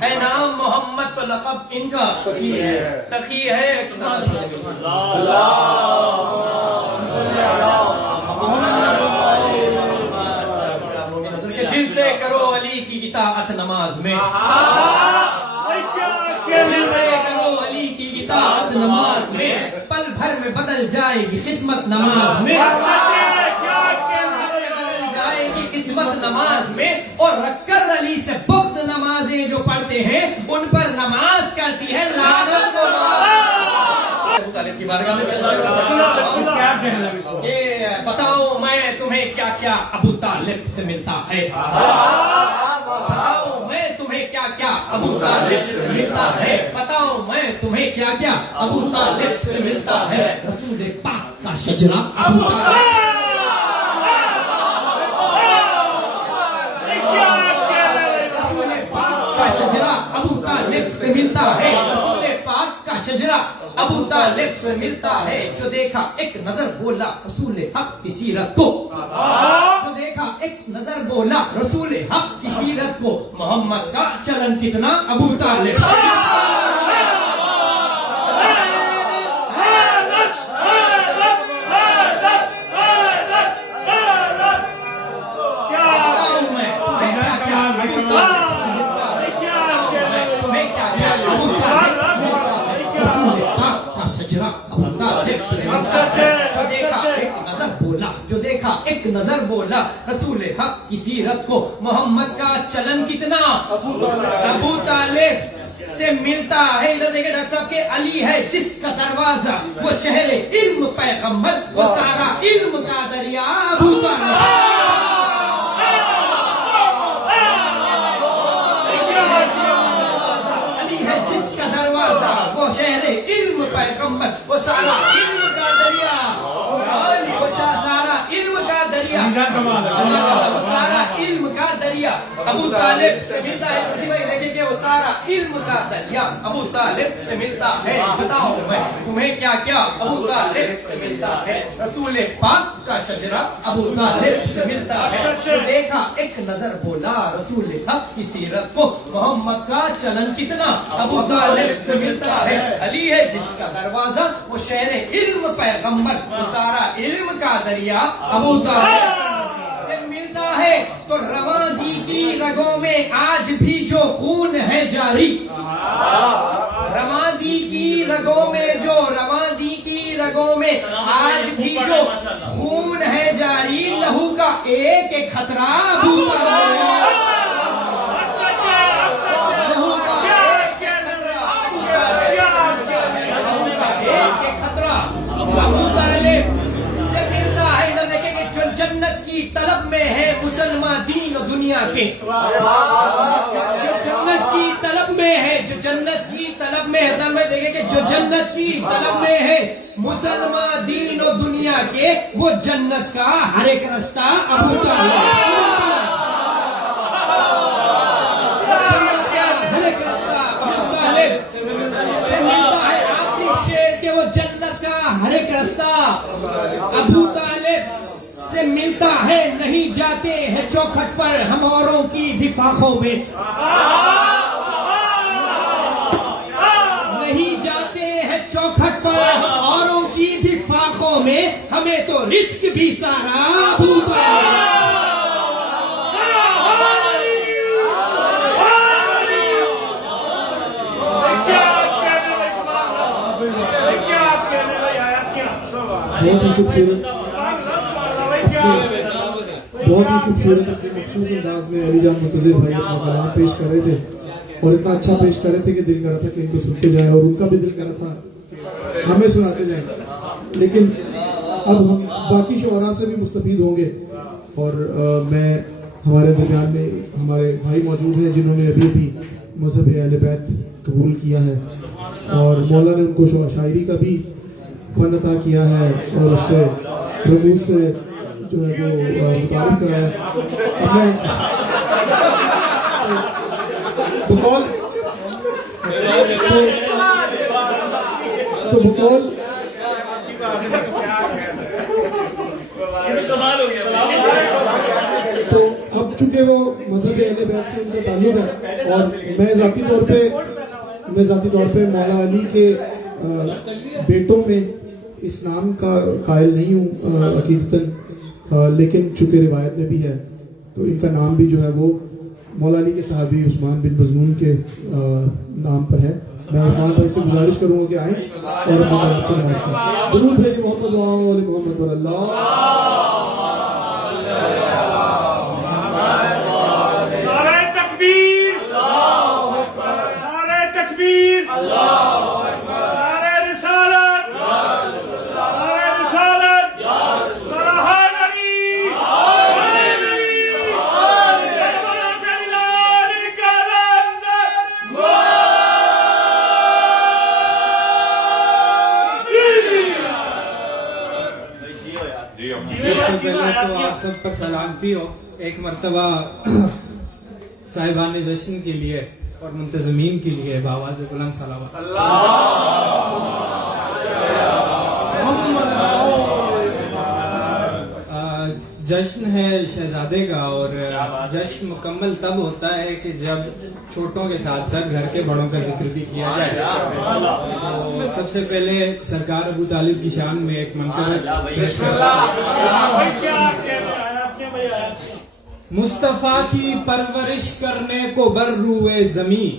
है नाम मोहम्मद तो लक़ब इनका तकी है। दिल से करो अली की इताअत नमाज में, दिल से करो अली की इताअत नमाज में, पल भर में बदल जाएगी किस्मत नमाज में, किस्मत नमाज में। और रखकर अली से बुग़्ज़ नमाजें जो पढ़ते हैं उन पर नमाज करती है लानत। की बारगाह में क्या कहना, ये बताओ मैं तुम्हें क्या क्या अबू तालिब से मिलता है, बताओ मैं तुम्हें क्या क्या अबू तालिब से मिलता है, बताओ मैं तुम्हें क्या क्या अबू तालिब से मिलता है। रसूल पाक का शजरा अबू तालिब, अबू तालिब से मिलता है, रसूल पाक का शजरा अबू तालिब से मिलता है। जो देखा एक नजर बोला रसूल हक की सीरत को, जो देखा एक नजर बोला रसूल हक की सीरत को, मोहम्मद का चलन कितना अबू तालिब। जो देखा एक नजर बोला रसूल हक की सीरत को, मोहम्मद का चलन कितना अबू तालिब से मिलता है। इधर देखिए डॉक्टर साहब के अली है जिसका दरवाजा, वो शहरे इल्म पैगंबर, वो सारा इल्म का दरिया अबू तालिब। अली है जिसका दरवाजा, वो शहरे इल्म पैगंबर, वो सारा इल्म का दरिया, वो सारा इल्म का दरिया, सारा इल्म का दरिया। दरिया अबू तालिब से मिलता है। इसी भाई देखें कि वो सारा इल्म का दरिया अबू तालिब से मिलता है। बताओ मैं तुम्हें क्या क्या अबू तालिब से मिलता है। रसूल पाक का शजरा अबू तालिब से मिलता है। तो देखा एक नजर बोला रसूल हक की सीरत को, मोहम्मद का चलन कितना अबू तालिब से मिलता है। अली है जिसका दरवाजा, वो शहर इल्म पैगंबर, वो सारा इल्म का दरिया अबू तालिब से मिलता है। तो रवादी की रगों में आज भी जो खून है जारी, रवादी की रगों में जो रवादी की रगों में आज भी जो खून है जारी, लहू का एक एक खतरा अबू तालिब, लहू का एक एक खतरा अबू तालिब से मिलता है। इधर देखेंगे जो जन्नत की तलब में है मुसलमान दीन और दुनिया के, जो जन्नत की तलब में है, जो जन्नत की तलब में है, में देखेंगे जो जन्नत की तलब में है मुसलमान दीन और दुनिया के, वो जन्नत का हर एक रास्ता अबू तालिब, हर एक रास्ता अबू तालिब से मिलता है। आखिरी शेर के वो जन्नत का हर एक रास्ता अबू तालिब से मिलता है। नहीं जाते हैं चौखट पर हम औरों की भी फाखों में, नहीं जाते हैं चौखट पर हम औरों की भी फाखों में, हमें तो रिस्क भी सारा अबू तालिब। बहुत ही खूबसूरत अपने मखसूस अंदाज में अली जान मुर्तज़ा भाई अपना कलाम पेश कर रहे थे और इतना अच्छा पेश कर रहे थे कि दिल कर रहा था कि इनको सुनते जाए और उनका भी दिल कर रहा था हमें सुनाते जाए। लेकिन अब हम बाकी शुअरा से भी मुस्तफीद होंगे और मैं हमारे दरमियान में हमारे भाई मौजूद हैं जिन्होंने अभी भी मजहब अहले बैत कबूल किया है और मौला ने उनको शायरी का भी फन अता किया है और उससे रमूज से जो है वो मुताबिक कराया। मैं बकौल तो बकौल तो अब चूंकि वो मजहब अहले बैत से उनका ताल्लुक है और मैं जाती तौर पे मौला अली के बेटों में इस नाम का कायल नहीं हूँ अकीदतन, लेकिन चूंकि रिवायत में भी है तो इनका नाम भी जो है वो मौला अली के सहाबी उस्मान बिन मज़मून के नाम पर है। मैं उस्मान भाई से गुजारिश करूंगा कि आए और आपसे नमाज पढ़ें। दुरूद भेजिए मोहम्मद वाले मोहम्मद और पहले तो आप सब पर सलामती हो। एक मरतबा साहिबान जश्न के लिए और मुंतजमीन के लिए बावाज़ बुलंद सलावत। जश्न है शहजादे का और जश्न मुकम्मल तब होता है कि जब छोटों के साथ साथ घर के बड़ों का जिक्र भी किया जाए। तो सबसे पहले सरकार अबू तालिब की शान में एक मंकर पेश मुस्तफा की परवरिश करने को बर्रुए जमीन,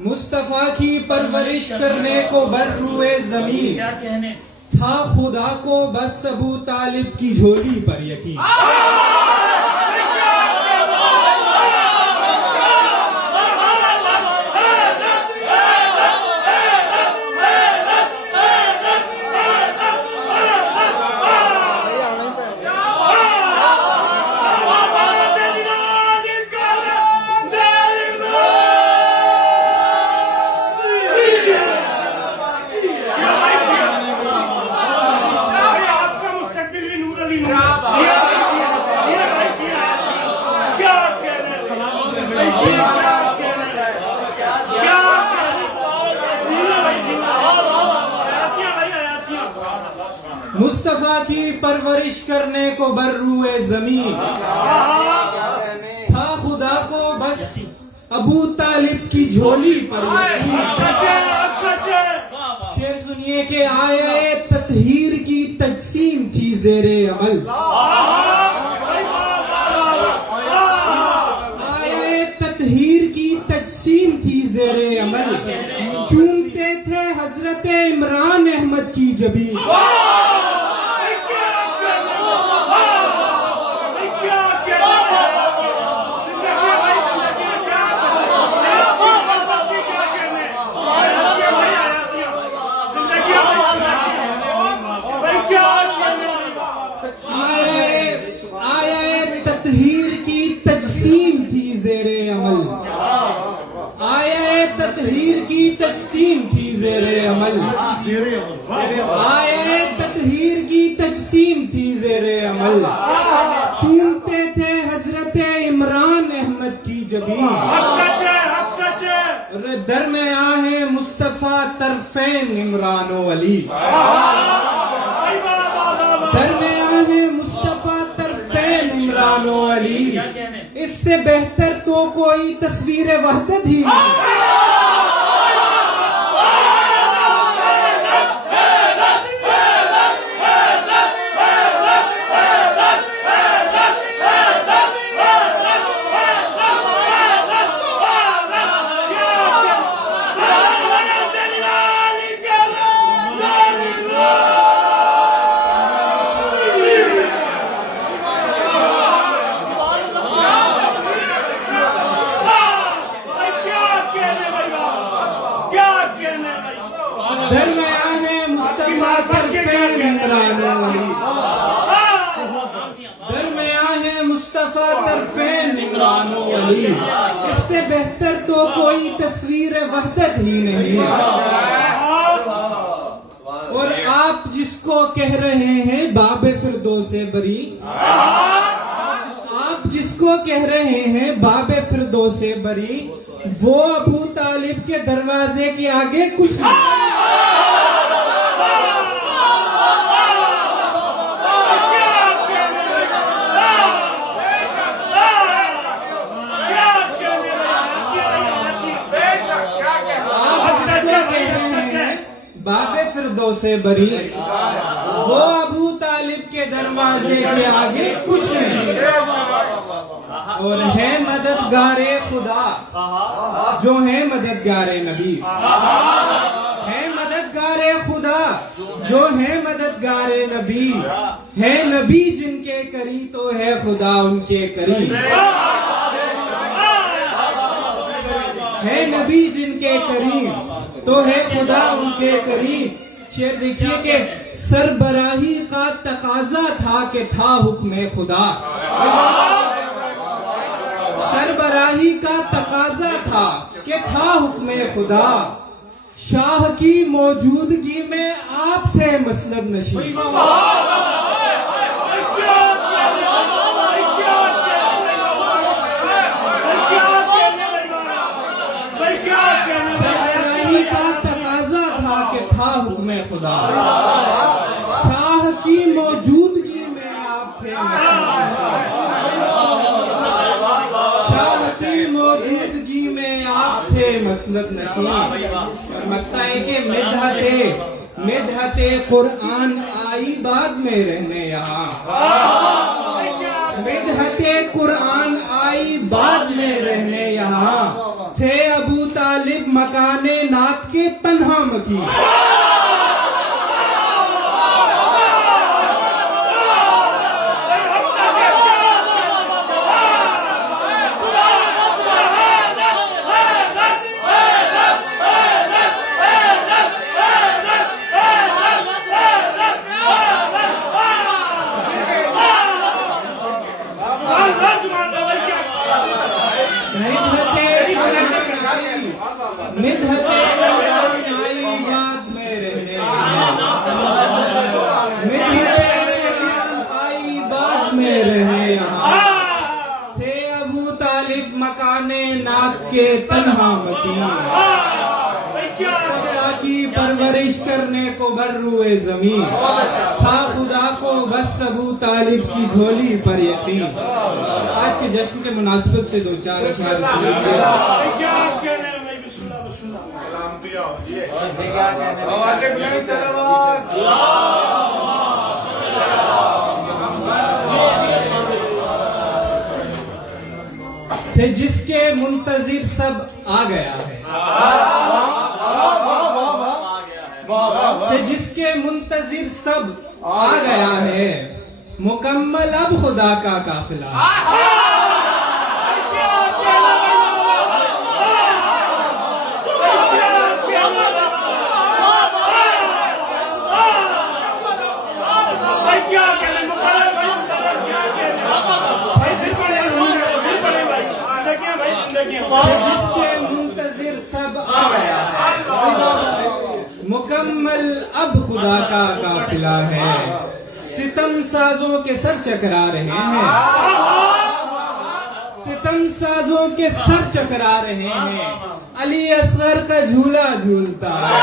मुस्तफा की परवरिश करने को बर्रुए जमीन, क्या कहने था खुदा को बस अबू तालिब की झोली पर यकीन। मुस्तफा की परवरिश करने को बर्रुए जमीन था खुदा को बस अबू तालिब की झोली पर शेर सुनिए कि आये ततहीर की तजसीम थी जेरे अमल आये ततहीर की तजसीम थी जेरे अमल चूमते थे हजरत इमरान अहमद की जबीन आया ततहीर की तजसीम थी जेरे अमल आया ततहीर की तजसीम थी जेरे अमल आया ततहीर की तजसीम थी जेरे अमल चूमते थे हजरत इमरान अहमद की जबीन दर में आहे मुस्तफा तरफेन इमरान अली दर में आहे मुस्तफा तरफेन इमरान अली इससे बेहतर तो कोई तस्वीर वहदत ही नहीं दर में आहे मुस्तफा तरफेन इमरान अली दर में आहे मुस्तफा तरफेन इमरान अली इससे बेहतर तो कोई तस्वीर वहदत ही नहीं और आप जिसको कह रहे हैं बाबे फिरदौसे बरी आप जिसको कह रहे हैं बाबे फिरदौसे बरी वो अबू तालिब के दरवाजे के आगे कुछ नहीं बाबे फिरदौसे बरी वो अबू तालिब के दरवाजे के आगे कुछ नहीं और है मददगारे खुदा जो है मददगारे नबी है मददगारे खुदा जो है मददगारे नबी है नबी जिनके करी तो है खुदा उनके करी है नबी जिनके करीम तो है खुदा उनके करीब शेर देखिए कि सरबराही का तकाजा था कि था हुक्म खुदा सरबराही का तकाजा था कि था हुक्म खुदा शाह की मौजूदगी में आप थे मसलब नशीं सरबराही का तकाजा था कि था हुक्म खुदा शाह की मौजूदगी में आप थे शाह की मौजूदगी में आप थे मसनद नशीं मकता है कि मिदहते कुरान आई बाद में रहने यहाँ मिदहते कुरान आई बाद में रहने यहाँ थे अबू तालिब मकाने नात के तन्हा मकी मिदहते कुरान आई बात में रहने मिदहते कुरान आई बात में रहे यहाँ थे अबू तालिब मकाने नाक के तन्हा मकी मुस्तफा की परवरिश करने को बर्रुए जमीन, था खुदा को बस अबू तालिब की झोली पर यकीन। आज के जश्न के मुनासिबत से दो चार अशआर थे जिसके मुंतजिर सब आ गया है, थे जिसके मुंतजिर सब आ गया है, मुकम्मल अब खुदा का काफिला। जिसके मुंतजिर सब आ गया है, मुकम्मल अब खुदा का काफिला है। सितम साजों के सर चकरा रहे हैं, सितम साजों के सर चकरा रहे हैं, अली असगर का झूला झूलता है।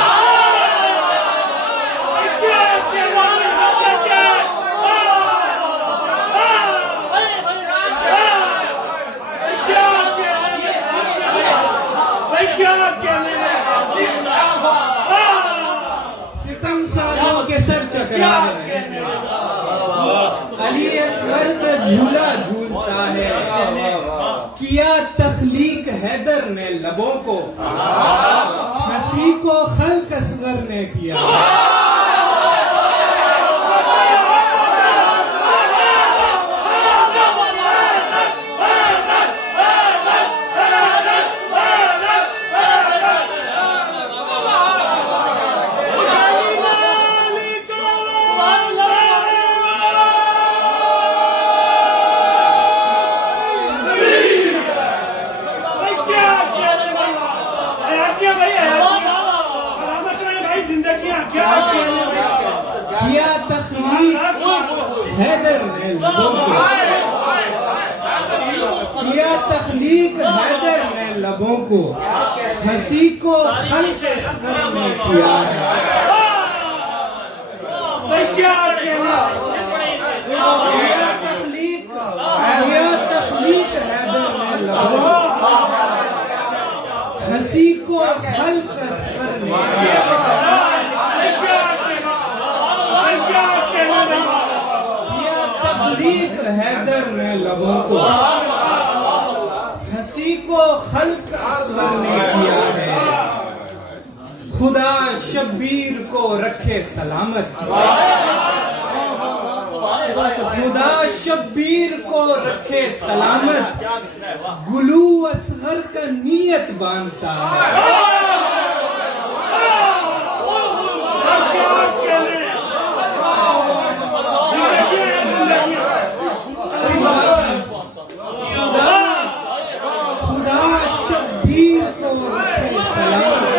सितम साजों के सर चकरा रहे हैं, अली असगर का झूला झूलता है। किया तख्लीक हैदर ने लबों को, हंसी को खल्क असगर ने किया। किया तख्लीक हैदर ने लबों को, किया तख्लीक हैदर ने लबों को, हंसी को खल्क असगर ने किया है। किया तख्लीक हैदर ने लबों को, हंसी को खल्क असगर ने किया। तख्लीक हैदर ने लबों को, हंसी को खल्क असगर ने किया है। खुदा शब्बीर को रखे सलामत, खुदा शब्बीर को रखे सलामत, गुलू असगर का नियत बांधता है। खुदा शब्बीर को रखे सलामत,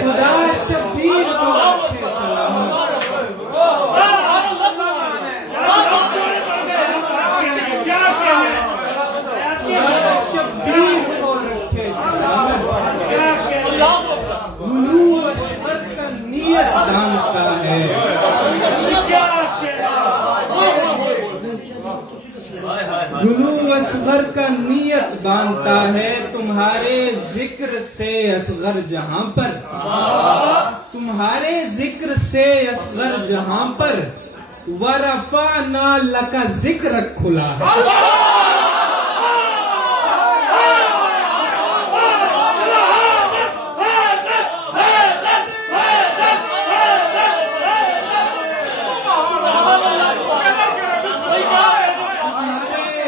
खुदा शब्बीर को रखे सलामत, खुदा शब्बीर को रखे सलामत, गुलू असगर का नियत बांधता है। गुलू असगर का नियत बांधता है। तुम्हारे जिक्र से असगर जहां पर, तुम्हारे जिक्र से असगर जहां पर, वरफाना लका जिक्र खुला है।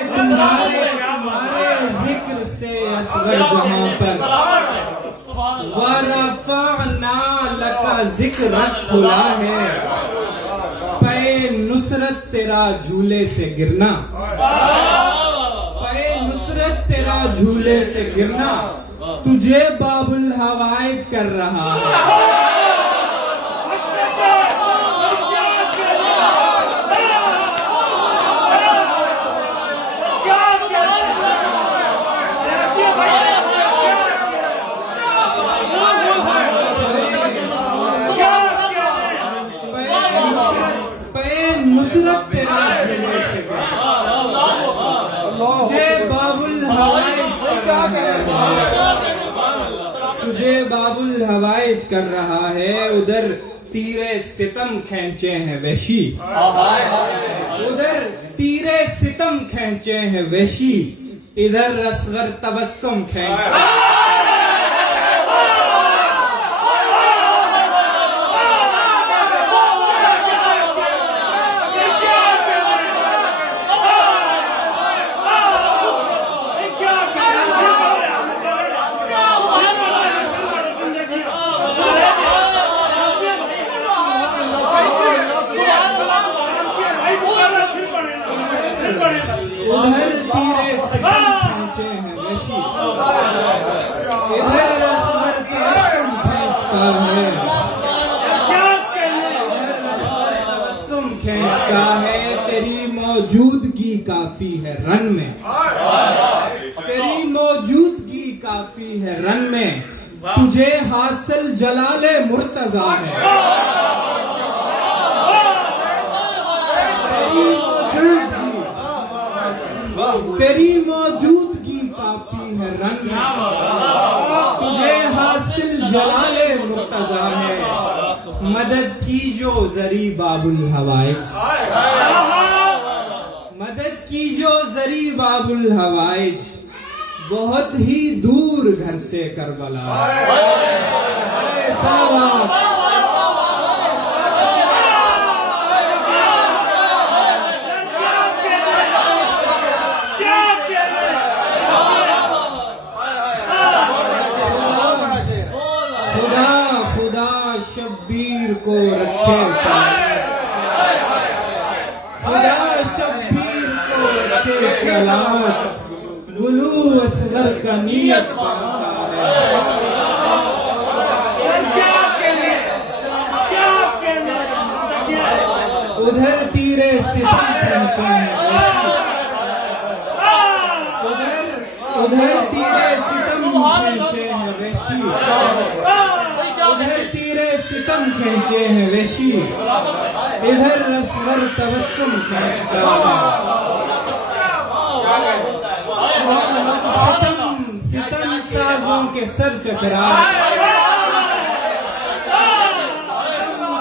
तुम्हारे जिक्र से असगर जहां पर, वरफाना लका जिक्र खुला है। पे नुसरत तेरा झूले से गिरना, पे नुसरत तेरा झूले से गिरना, तुझे बाबुल हवाइज कर रहा है। हसरत तेरा झूले से तुझे बाबुल हवाइज तुझे बाबुल हवाइज कर रहा है, उधर तीरे सितम खींचे हैं वैशी, उधर तीरे सितम खींचे हैं वैशी, इधर रसगर तबस्सुम खींचे। उधर तीरे सितम खींचे हैं वैशी, इधर रसगर तबस्सुम खींचता है, तबस्सुम खींचता है। तेरी मौजूदगी काफी है रन में, तेरी मौजूदगी काफी है रन में, तुझे हासिल जलाले मुर्तजा है। तेरी मौजूदगी काफी है रन में, तुझे हासिल जलाले मुर्तजा है। मदद की जो जरी बाबुल हवाइज, मदद की जो जरी बाबुल हवाइज, बहुत ही दूर घर से करबला। शब्बीर को रखे खुदा शब्बीर को रखे सलामत, गुलू असगर का नियत बनता है। उधर तीरे सितम खींचे हैं, उधर तीरे सितम खींचे हैं वैशी, उधर तीरे सितम खींचे हैं वैशी, इधर रसगर तबस्सुम खींचता है। सितम साजों के सर चकरा,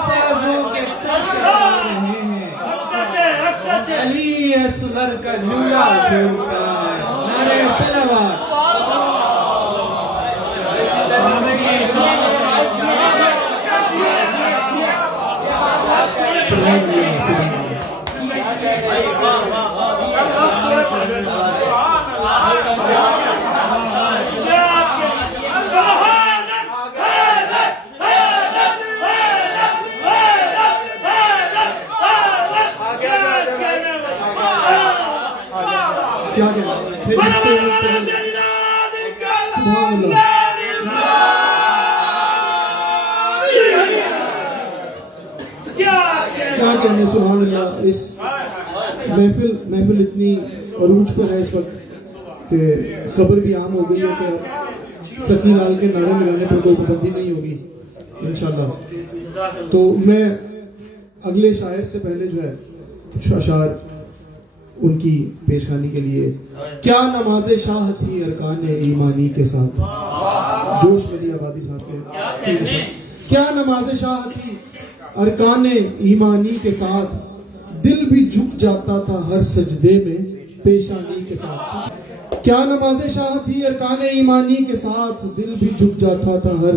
साजों के सर चकरा रहे हैं, अली असगर का झूला झूलता है। नारे सलावत। क्या कहना सुभान अल्लाह। इस महफिल इतनी अरूज पर है इस वक्त कि खबर भी आम हो गई है कि सखी लाल के नारे लगाने पर कोई पाबंदी नहीं होगी इंशाल्लाह। तो मैं अगले शायर से पहले जो है कुछ अशार उनकी पेशखानी के लिए। क्या नमाज़े शाह थी अरकान ईमानी के साथ, जोश मेरी आबादी साहब के। क्या नमाज़े शाह थी अरकान ईमानी के साथ, दिल भी झुक जाता था हर सजदे में पेशानी के साथ। क्या नमाज़े शाह थी अरकान ईमानी के साथ, दिल भी झुक जाता था हर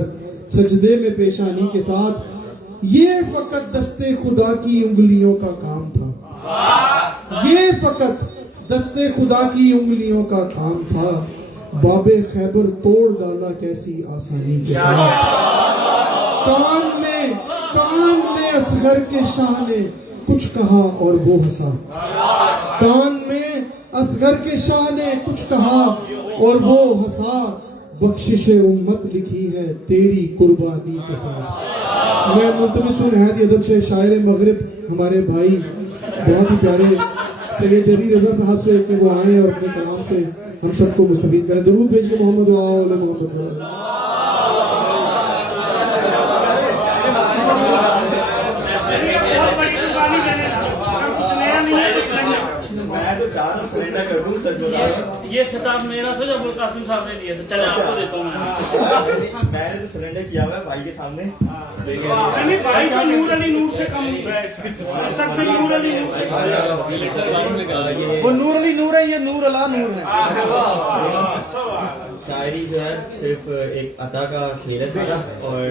सजदे में पेशानी के साथ। ये फकत दस्ते खुदा की उंगलियों का काम था, ये फकत दस्ते खुदा की उंगलियों का काम था। बाबे खैबर तोड़ डाला कैसी आसानी के साथ। कान में असगर के शाह ने कुछ कहा और वो हंसा। कान में असगर के शाह ने कुछ कहा और वो हंसा। बख्शिश उम्मत लिखी है तेरी कुर्बानी के साथ। मैं मुल्तमिस हूं निहायत अदब से शायर मगरिब हमारे भाई बहुत ही प्यारे सैयद जरी रजा साहब से कि वो आए और अपने कलाम से हम सबको मुस्तफीद करें। दरूद भेज के मोहम्मद मैं तो चाह रहा हूँ सरेंडर कर दूँ, सच बता रहा हूँ। ये खिताब मेरा था जो अबुल कासिम साहब ने दिया था। चले आपको देता हूँ मैं। मैंने तो सरेंडर किया हुआ है भाई के सामने। नहीं भाई का नूर अली नूर से कम नहीं है, सबसे नूर अली नूर से वो नूर अली नूर है, ये नूर अला नूर है। शायरी जो है सिर्फ एक अता का खेल है सारा, और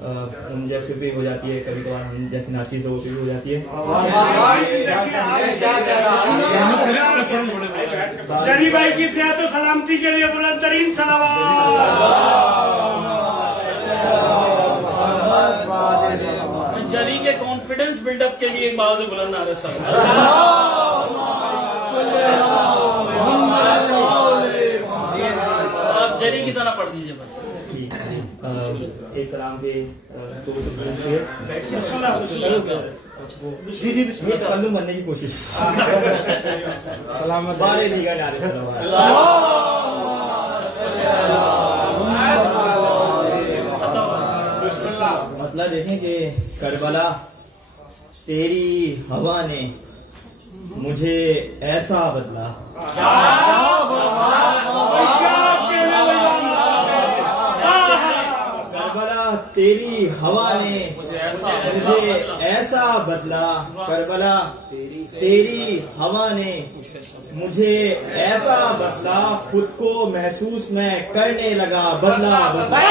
हम जैसे भी हो जाती है, कभी कभार हम जैसे नाचीज लोगों की भी हो जाती है। जरी भाई की सेहत और सलामती के लिए बुलंद तरीन सलावत। जरी के कॉन्फिडेंस बिल्डअप के लिए एक बात बुलंद आ रहा आप जरी की तरह पढ़ दीजिए बस। एक कलाम के दो जी जी बिस्मिल्लाह। पल्लू बनने की कोशिश। सलामत बारे दीगा नारे मतलब देखें कि करबला तेरी हवा ने मुझे ऐसा बदला, करबला तेरी हवा ने मुझे ऐसा बदला, करबला तेरी हवा ने मुझे ऐसा बदला, खुद को महसूस मैं करने लगा बदला बदला।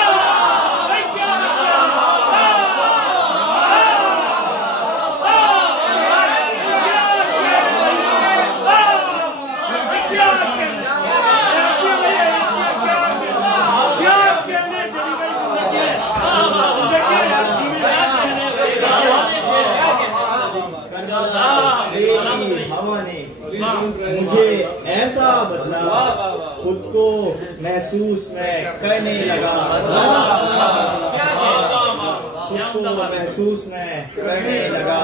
हवा ने मुझे ऐसा बदला, खुद को महसूस मैं करने लगा, खुद को महसूस मैं करने लगा।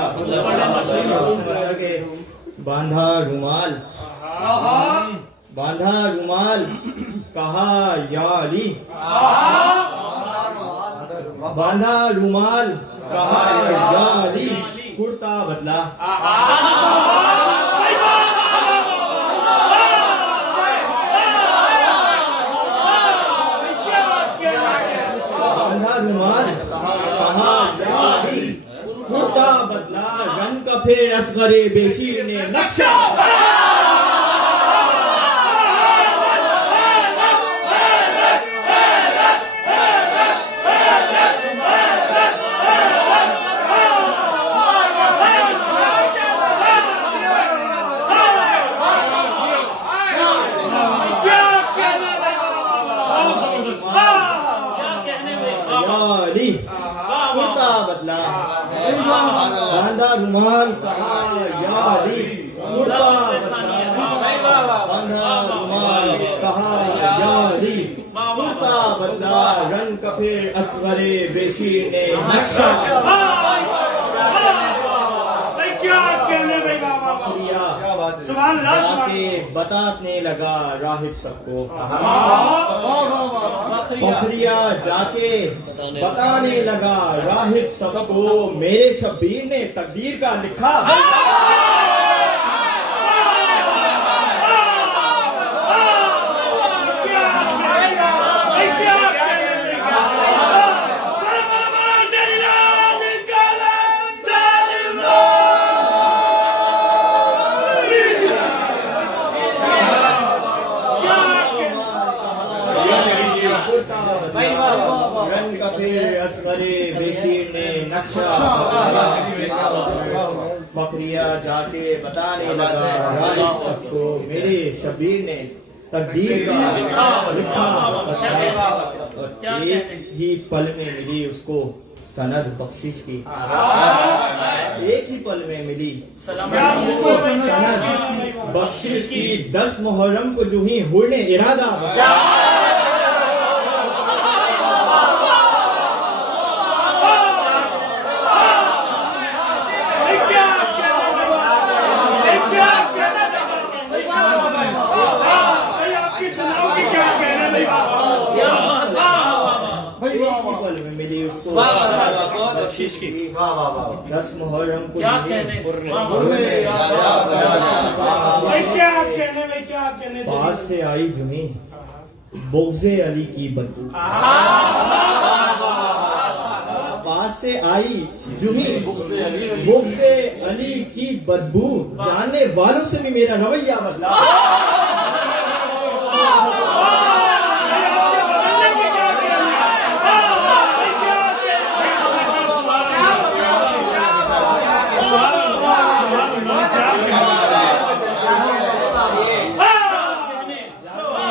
बांधा रुमाल, बांधा रुमाल कहा या अली, बांधा रुमाल कहा या अली, कुर्ता बदला। बांधा रुमाल कहा या अली, कुर्ता बदला, रंग का फिर असगरे बेशीर ने नक्शा। कुर्ता बदला, बांधा रुमाल कहा या अली, कुर्ता बदला, बांधा रुमाल कहा या अली, कुर्ता बदला, रंग का फिर असगरे बेशीर ने नक्शा। जाके बताने लगा राहिब सबको, फखरिया जाके बताने लगा राहिब सबको, मेरे शब्बीर ने तकदीर का लिखा। रंग का फिर असगरे बेशीर ने नक्शा, बकरिया जाके बताने लगा राहिब सबको, मेरे शबीर ने तकदीर का लिखा। और एक ही पल में मिली उसको सनद बख्शिश की, एक ही पल में मिली उसको सनद बख्शिश की। 10 मुहर्रम को जो ही हुर ने इरादा बख्शिश की। 10 मुहर्रम को क्या जिन्हें कहने भाई क्या कहने भाई क्या कहने पास से आई जुमी बुग़्ज़े अली की बदबू, पास से आई जुमी बुग़्ज़े अली की बदबू, जानने वालों से भी मेरा रवैया बदला।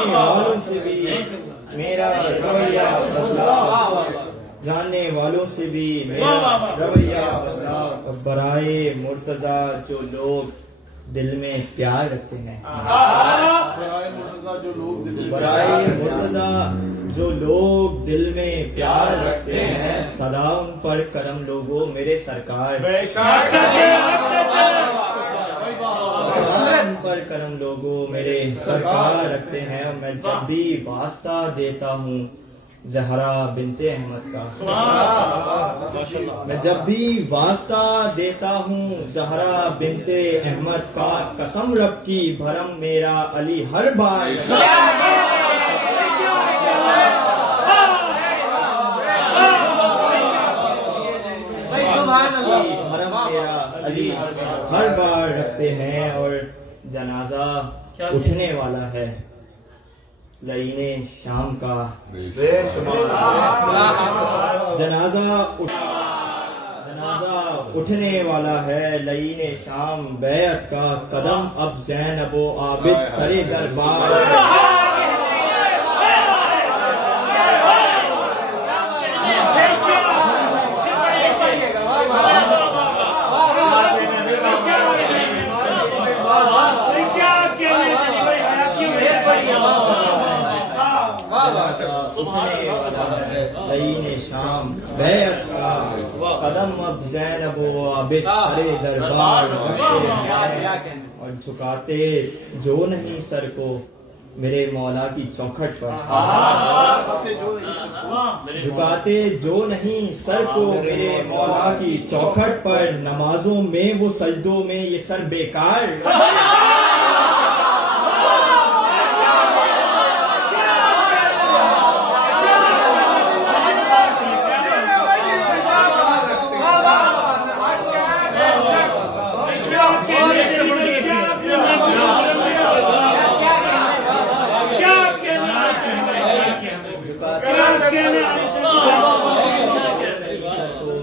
वालों से भी मेरा रवैया बदला, जानने वालों से भी मेरा रवैया बदला। बराए मुर्तजा जो लोग दिल में प्यार रखते हैं, बराए मुर्तजा जो लोग दिल में प्यार रखते हैं, सदा उन पर करम लोगों मेरे सरकार, उन पर करम लोगों मेरे सरकार रखते हैं। और मैं जब भी वास्ता देता हूँ ज़हरा बिनते अहमद का, मैं जब भी वास्ता देता हूँ ज़हरा बिनते अहमद का, कसम रब की भरम मेरा अली हर बार, भरम मेरा अली हर बार रखते हैं। और जनाजा उठने वाला है लईने शाम का, जनाजा उठने वाला है लईने शाम, बैत का कदम अब ज़ैनबो आबिद सरे दरबार, लईने शाम बैत का कदम अब ज़ैनबो आबिद सरे दरबार, और झुकाते जो नहीं सर को मेरे मौला की चौखट पर, झुकाते जो नहीं सर को मेरे मौला की चौखट पर, नमाजों में वो सजदों में ये सर बेकार,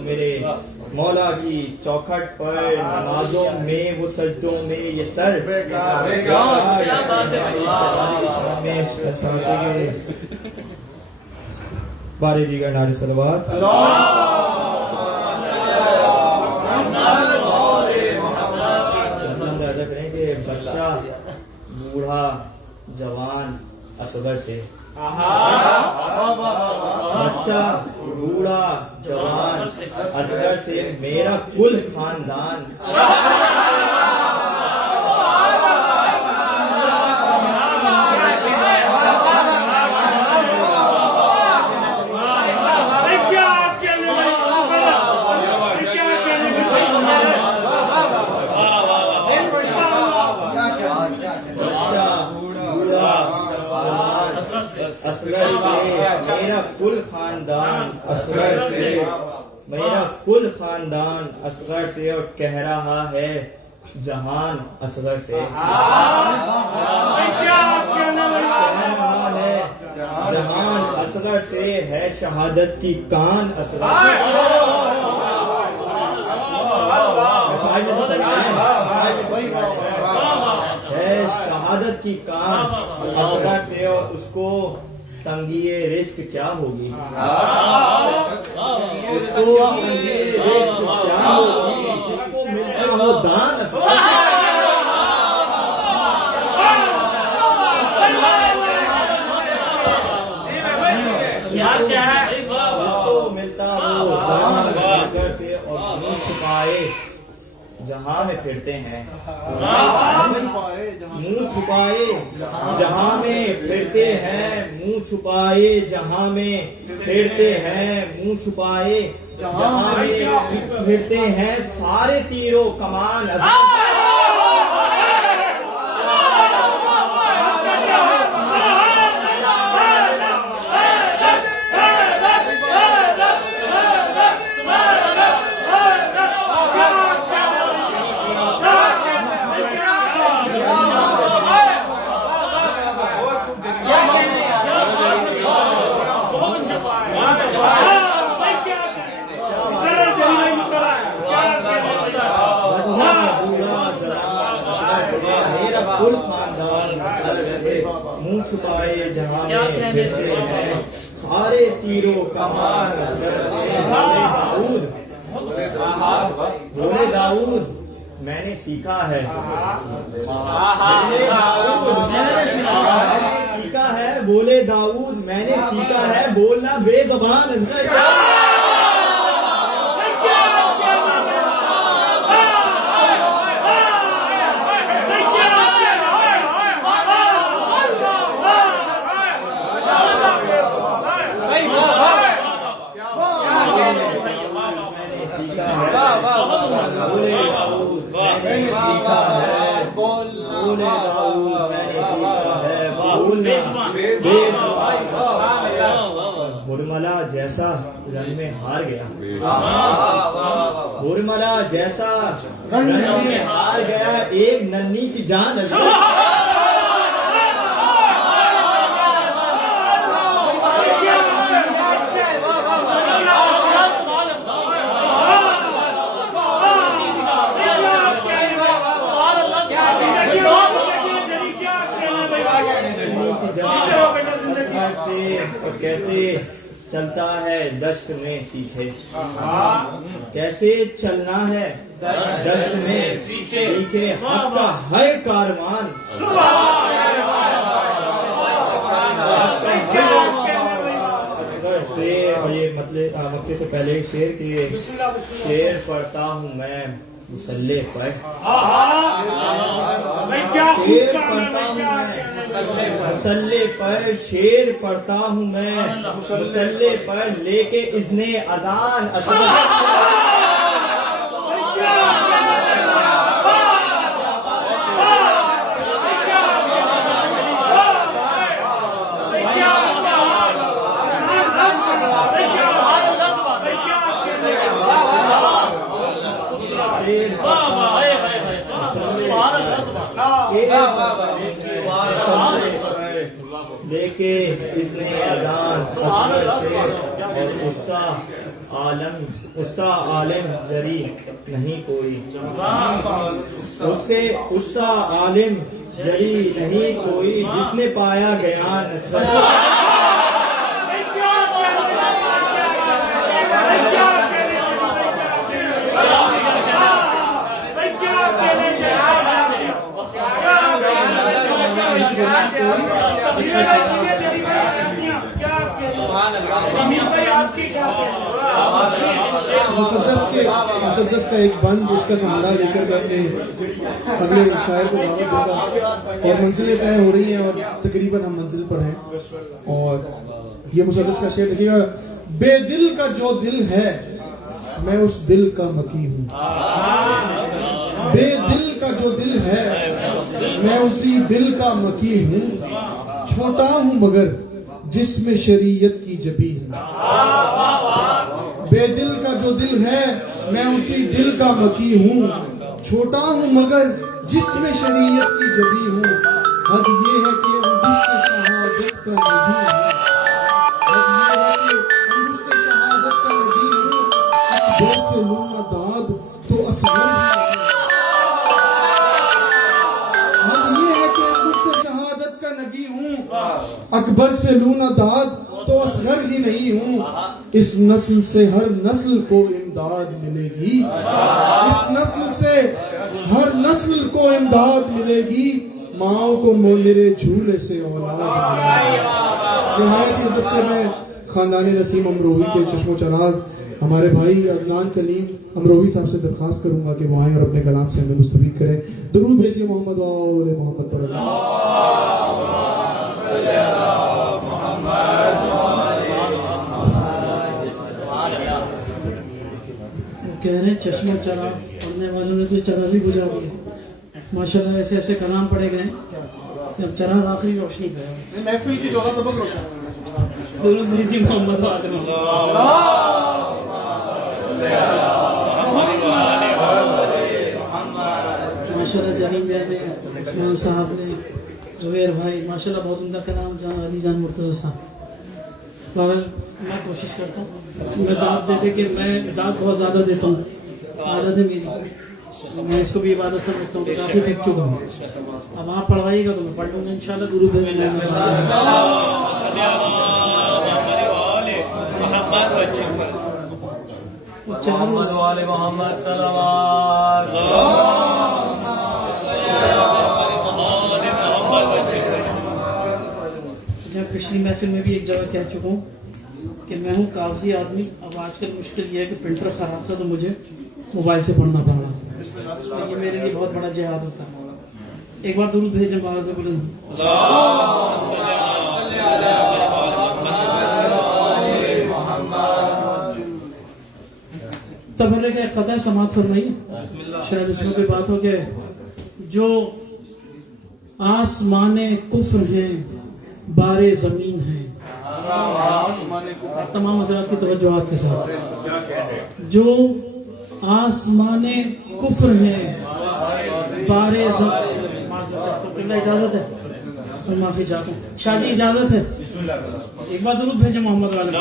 मेरे मौला की चौखट पर, नमाजों में वो सजदों में ये सर बारे दीगर नारे सलवात। करेंगे बच्चा बूढ़ा जवान असगर से, बच्चा बूढ़ा जवान असगर से मेरा कुल खानदान, असगर से मेरा कुल खानदान, असगर से मेरा कुल खानदान असगर से, और कह रहा है जहान असगर से, कह रहा है जहान असगर से, है शहादत की कान असगर से, है शहादत की कान असगर से, और उसको तंगिए रिस्क क्या होगी, उसको तंगिए रिस्क क्या होगी, जिसको मिलता वो दान उसको मिलता वो दान असगर से, और मुंह छुपाए जहां में फिरते हैं, मुंह छुपाए जहां में फिरते हैं, मुंह छुपाए जहां में फिरते हैं, मुंह छुपाए जहाँ में फिरते हैं सारे तीरों कमान कुल खानदान मुंह छुपाए जहाँ में फिरते हैं सारे तीरों कमान बोले दाऊद मैंने सीखा है सीखा है बोले दाऊद मैंने सीखा है बोलना बेज़बान मुरमला जैसा रंग में हार गया मुरमला जैसा रंग में हार गया एक नन्ही सी जान और कैसे चलता है दश्त में सीखे कैसे चलना है दश्त में सीखे हक का है कारवान शेर और ये मतलब मक्के से पहले शेर के शेर पढ़ता हूँ मैं मुसल्ले पर शेर पढ़ता हूँ मुसल्ले पर शेर पढ़ता हूँ मैं मुसल्ले पर लेके इज़्ने अज़ान लेके इसने अजान उसका आलम जरी नहीं कोई उससे उसका आलिम जरी नहीं कोई जिसने पाया ज्ञान मुसद्दस का एक बंद उसका सहारा लेकर मैं अपने अगले शायर को दावत दूंगा और मंजिलें तय हो रही हैं और तकरीबन हम मंजिल पर हैं और ये मुसद्दस का शेर देखिएगा बेदिल का जो दिल है मैं उस दिल का मकी हूँ बेदिल का जो दिल है मैं उसी दिल का मकी हूँ छोटा हूँ मगर जिसमें शरीयत की जबी हूँ बेदिल का जो दिल है मैं उसी दिल का मकी हूँ छोटा हूँ मगर जिसमें शरीयत की जबी हूँ हद ये है कि अंगुष्ठ शहादत का नबी हूँ हद ये है कि अंगुष्ठ शहादत का नबी हूँ अकबर से लूंगा दाद तो असगर हद ये है कि अंगुष्ठ शहादत का नबी हूँ अकबर से लूना दाद तो असगर ही नहीं हूँ इस नस्ल से हर नस्ल को इमदाद मिलेगी इस नस्ल से हर नस्ल को इमदाद मिलेगी माओ को मेरे झूले से औलाद निहायत मतलब से मैं खानदानी नसीम अमरोही के चश्मो चराग हमारे भाई अदनान कलीम अमरोही साहब से दरखास्त करूंगा कि वो आए और अपने कलाम से हमें मुस्तफीद करें दरूद भेजिए मोहम्मद वाले मोहम्मद पर कह रहे हैं चश्मा चरा पढ़ने वालों ने तो चरा भी बुझा दिया। माशाल्लाह ऐसे ऐसे कलाम पढ़े गए कि अब चरा आखिरी रोशनी पे है। महफिल की 14 तबक रोशन दुरूद भेजिए मोहम्मद वाले माशाल्लाह जरीम भाई ने, उस्मान साहब ने, जुबैर भाई माशाल्लाह बहुत उम्दा कलाम, जान अली जान मुर्तज़ा साहब। बहरहाल मैं कोशिश करता हूँ मैं दाद दे दे कि मैं दाद बहुत ज़्यादा देता हूँ, आदत है मेरी, मैं इसको भी इबादत समझता हूँ, तो काफ़ी थक चुका हूँ। अब आप पढ़वाइएगा तो मैं पढ़ लूँगा इंशाल्लाह। गुरु पिछली महफिल में भी एक जगह कह चुका हूँ कि मैं हूँ कागजी आदमी। अब आजकल मुश्किल ये है कि प्रिंटर खराब था तो मुझे मोबाइल से पढ़ना पड़ रहा, ये मेरे लिए बहुत बड़ा जिहाद होता है। एक बार दुरूद भेजें बाज़ तबले के कदा समात फरमाइए। शायद इसमें कोई बात हो कि जो आसमाने कुफ्र हैं बारे जमीन है, तमाम हज़रात की तवज्जोहात के साथ, जो आसमाने कुफ्र हैं बारे जमीन, इजाजत है मैं माफी चाहता हूँ, शादी इजाजत है। एक बार दुरूद भेजे मोहम्मद वाले।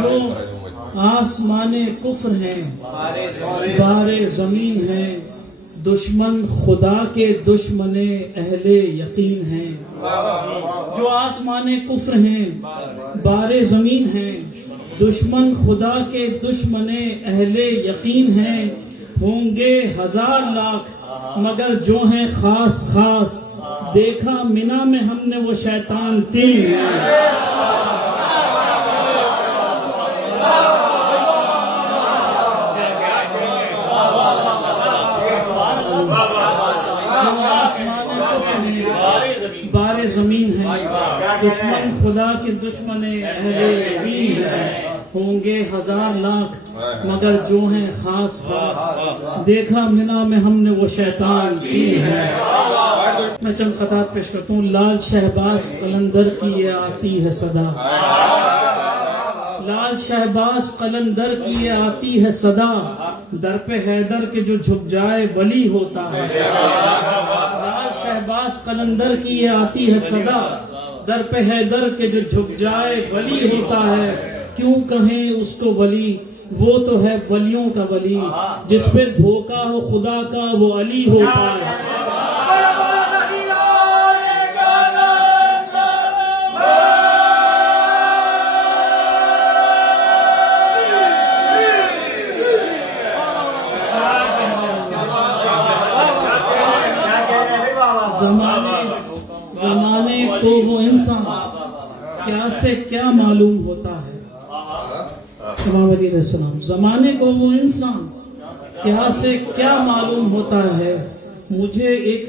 जो आसमाने कुफ्र हैं बारे जमीन है, दुश्मन खुदा के दुश्मने अहले यकीन हैं। जो आसमाने कुफ्र हैं बारे जमीन हैं, दुश्मन खुदा के दुश्मने अहले यकीन हैं। होंगे 1000 लाख मगर जो हैं खास खास, देखा मिना में हमने वो शैतान 3। बारे जमीन है, दुश्मन खुदा के दुश्मन अहले यकीन है। होंगे 1000 लाख मगर जो हैं खास खास, देखा मिना में हमने वो शैतान 3 है। मैं चंद खताब पेश करता हूँ। लाल शहबाज कलंदर की ये आती है सदा, लाल शहबाज कलंदर की ये आती है सदा, दर पे हैदर के जो झुक जाए वली होता है। लाल शहबाज कलंदर की ये आती है सदा, दर पे हैदर के जो झुक जाए वली होता है। क्यों कहें उसको वली, वो तो है वलियों का वली, जिस पे धोखा हो खुदा का वो अली होता है। जमाने को वो इंसान क्या से क्या मालूम होता है। इमाम अली अलैहिस्सलाम, जमाने को वो इंसान क्या से क्या मालूम होता है। मुझे एक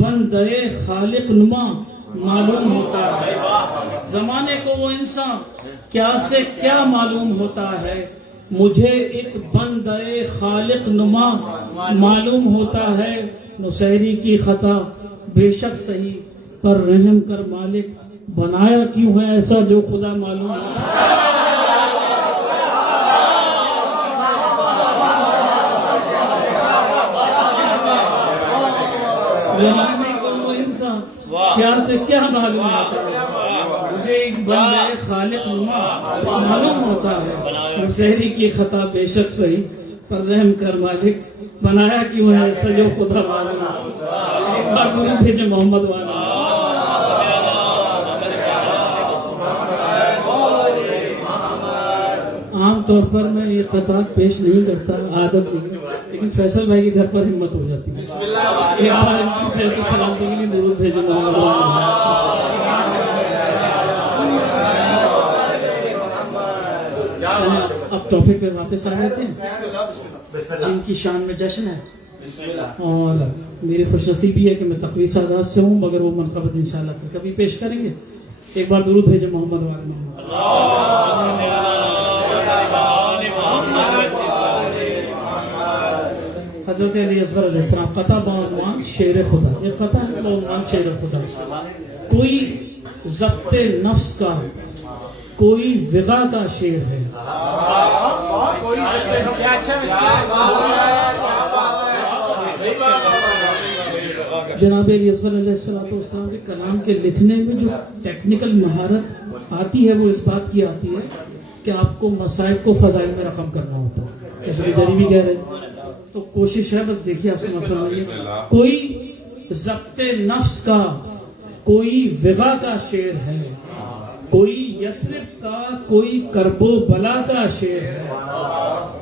बंदे खालिक नुमा मालूम होता है। जमाने को वो इंसान क्या से क्या मालूम होता है। मुझे एक बंदे खालिक नुमा मालूम होता है। नुसैरी की खता बेशक सही, पर रहम कर मालिक, बनाया क्यों है ऐसा जो खुदा मालूम होता है। जमाने को वो इंसान क्या से क्या मालूम होता है। मुझे एक बंदे खालिक नुमा मालूम होता है। नुसैरी की खता बेशक सही, पर रहम कर मालिक, बनाया क्यों है ऐसा जो खुदा मालूम होता है। एक बार गुरु भेजे मोहम्मद वाला। आमतौर पर मैं ये खताब पेश नहीं करता, आदत नहीं, लेकिन फैसल भाई के घर पर हिम्मत हो जाती है। एक बार इनकी सलामतों के लिए दुरूद भेजे मोहम्मद वाला। अब टॉपिक पे वापस आ जाते हैं जिनकी शान में जश्न है। और मेरी खुशनसीबी है कि मैं तकवी सादात से हूँ, मगर वो मनकबत इंशाल्लाह कभी पेश करेंगे। एक बार दुरूद भेजे मोहम्मद वाले मोहम्मद। हजरत अली असगर अलैहिस्सलाम कता बउनवान शेर खुदा, ये कता है बउनवान शेर खुदा। कोई ज़ब्ते नफ्स का, कोई विगा का शेर है। जनाब अली असगर अलैहिस्सलाम के कलाम के लिखने में जो टेक्निकल महारत आती है वो इस बात की आती है कि आपको मसाइब को फजाइल में रकम करना होता है, जैसे जरी भी कह रहे हैं। तो कोशिश है, बस देखिए आपसे मतलब कोई ज़ब्ते नफ्स का, कोई विगा का शेर है, कोई यस्रिब का, कोई करबो बला का शेर है।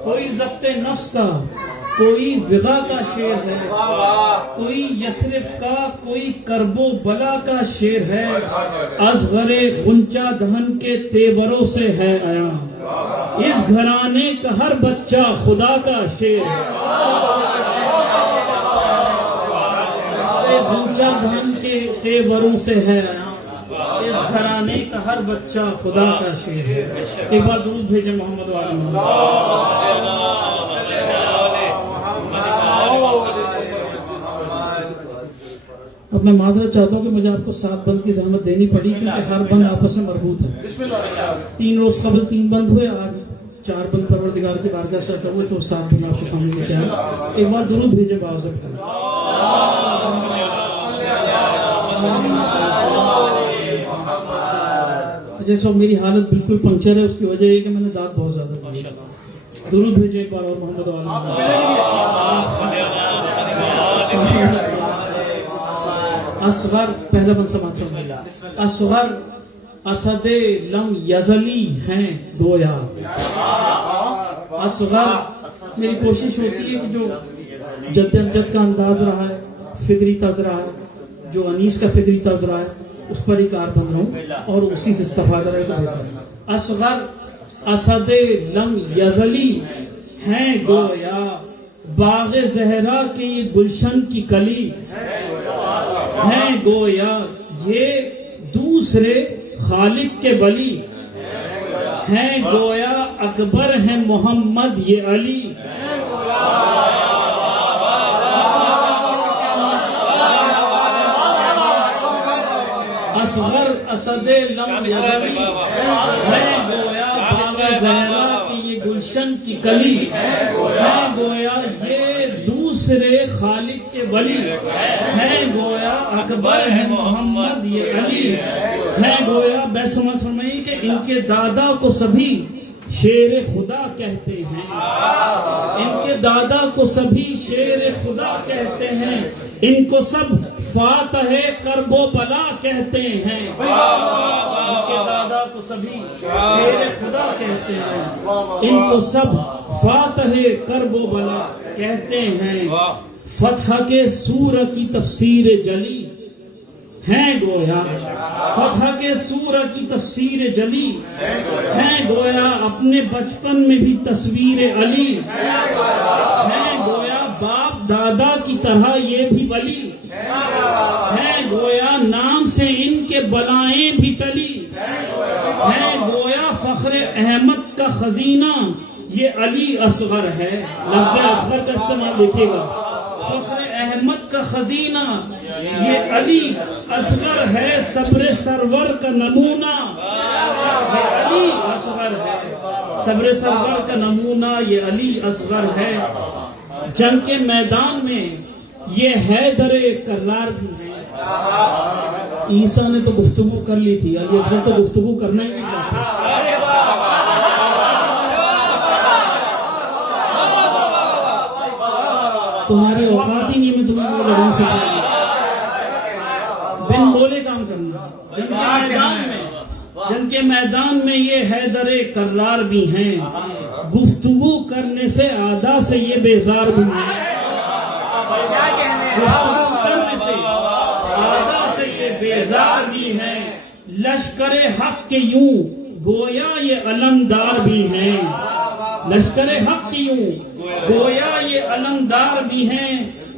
कोई ज़ब्ते नफ्स का, कोई विगा का शेर है, कोई यस्रिब का, कोई करबो बला का शेर है। असगरे गुंचा दहन के तेवरों से है आया, इस घराने का हर बच्चा खुदा का शेर है। गुंचा दहन के तेवरों से है आया, इस घराने का हर बच्चा खुदा का शेर है। एक बार दुरूद भेजे मोहम्मद वाले मोहम्मद। अब मैं माजरत चाहता हूँ कि मुझे आपको 7 बंद की जहमत देनी पड़ी, क्योंकि हर बंद आपस में मरबूत है। 3 रोज कबल 3 बंद हुए, आज 4 बंद परवरदिगार के बारगाह से अटक हुए, तो 7 बंद आपके सामने लेके आए। एक बार दुरूद भेजे बावजूद जैसे मेरी हालत बिल्कुल पंक्चर है, उसकी वजह ये कि मैंने दांत बहुत ज्यादा ली। दुरूद भेजे एक बार और मोहम्मद वाले। असगर पहला बंद समाप्त फरमाइए। असगर असदे लम यजली हैं गोया। असगर मेरी कोशिश होती है कि जो जद्द अमजद का अंदाज रहा है, फिक्री तर्ज रहा है, जो अनीस का फिक्री तर्ज रहा है, उस पर ही कार बन रहा हूँ और उसी से इस्तेफादा रहे तो बेहतर। असगर असदे लम यजली हैं गोया, बाग़े ज़हरा के ये गुलशन की कली हैं गोया, ये दूसरे खालिक के वली हैं गोया, अकबर है मोहम्मद ये अली। असगर असदे लम यजली हैं गोया, बाग़े ज़हरा की ये गुलशन की कली हैं गोया, ये दूसरे खालिक के वली हैं गोया, अकबर है मोहम्मद ये अली हैं गोया। बैसमत फरमाइए कि इनके दादा को सभी शेर खुदा कहते हैं, इनके दादा को सभी शेर खुदा कहते हैं, इनको सब फातह करबो बला कहते हैं। इनके दादा को सभी शेर खुदा कहते हैं, इनको सब फातह करबो बला कहते हैं। फतह के सूर की तफसीर जली हैं गोया, फतह के सूर की तफसीर जली हैं गोया, अपने बचपन में भी तस्वीर अली हैं गोया, बाप दादा की तरह ये भी वली हैं गोया, नाम से इनके बलाएं भी टली हैं गोया, फख्र अहमद का खजीना ये अली असगर है। लफ्ज़ असगर का इस्तेमाल देखिएगा, फख्र अहमद का खजीना ये अली असगर है, सब्र सरवर का नमूना ये अली असगर है, सब्र सरवर का नमूना ये अली असगर है। जंग के मैदान में ये हैदरे कर्रार भी है। ईसा ने तो गुफ्तगू कर ली थी, अली असगर तो गुफ्तगू करना ही नहीं चाहते। तुम्हारी औकात ही नहीं, मैं तुम्हें वो लगन से बिन बोले काम करना। जंग के मैदान में ये हैदरे कर्रार भी हैं, गुफ्तगू करने से आदा से ये बेजार भी हैं, गुफ्तगू करने से आदा से ये बेजार भी हैं। लश्करे हक के यूं गोया ये अलमदार भी हैं, लश्करे हक के यूं गोया ये अलमदार भी हैं,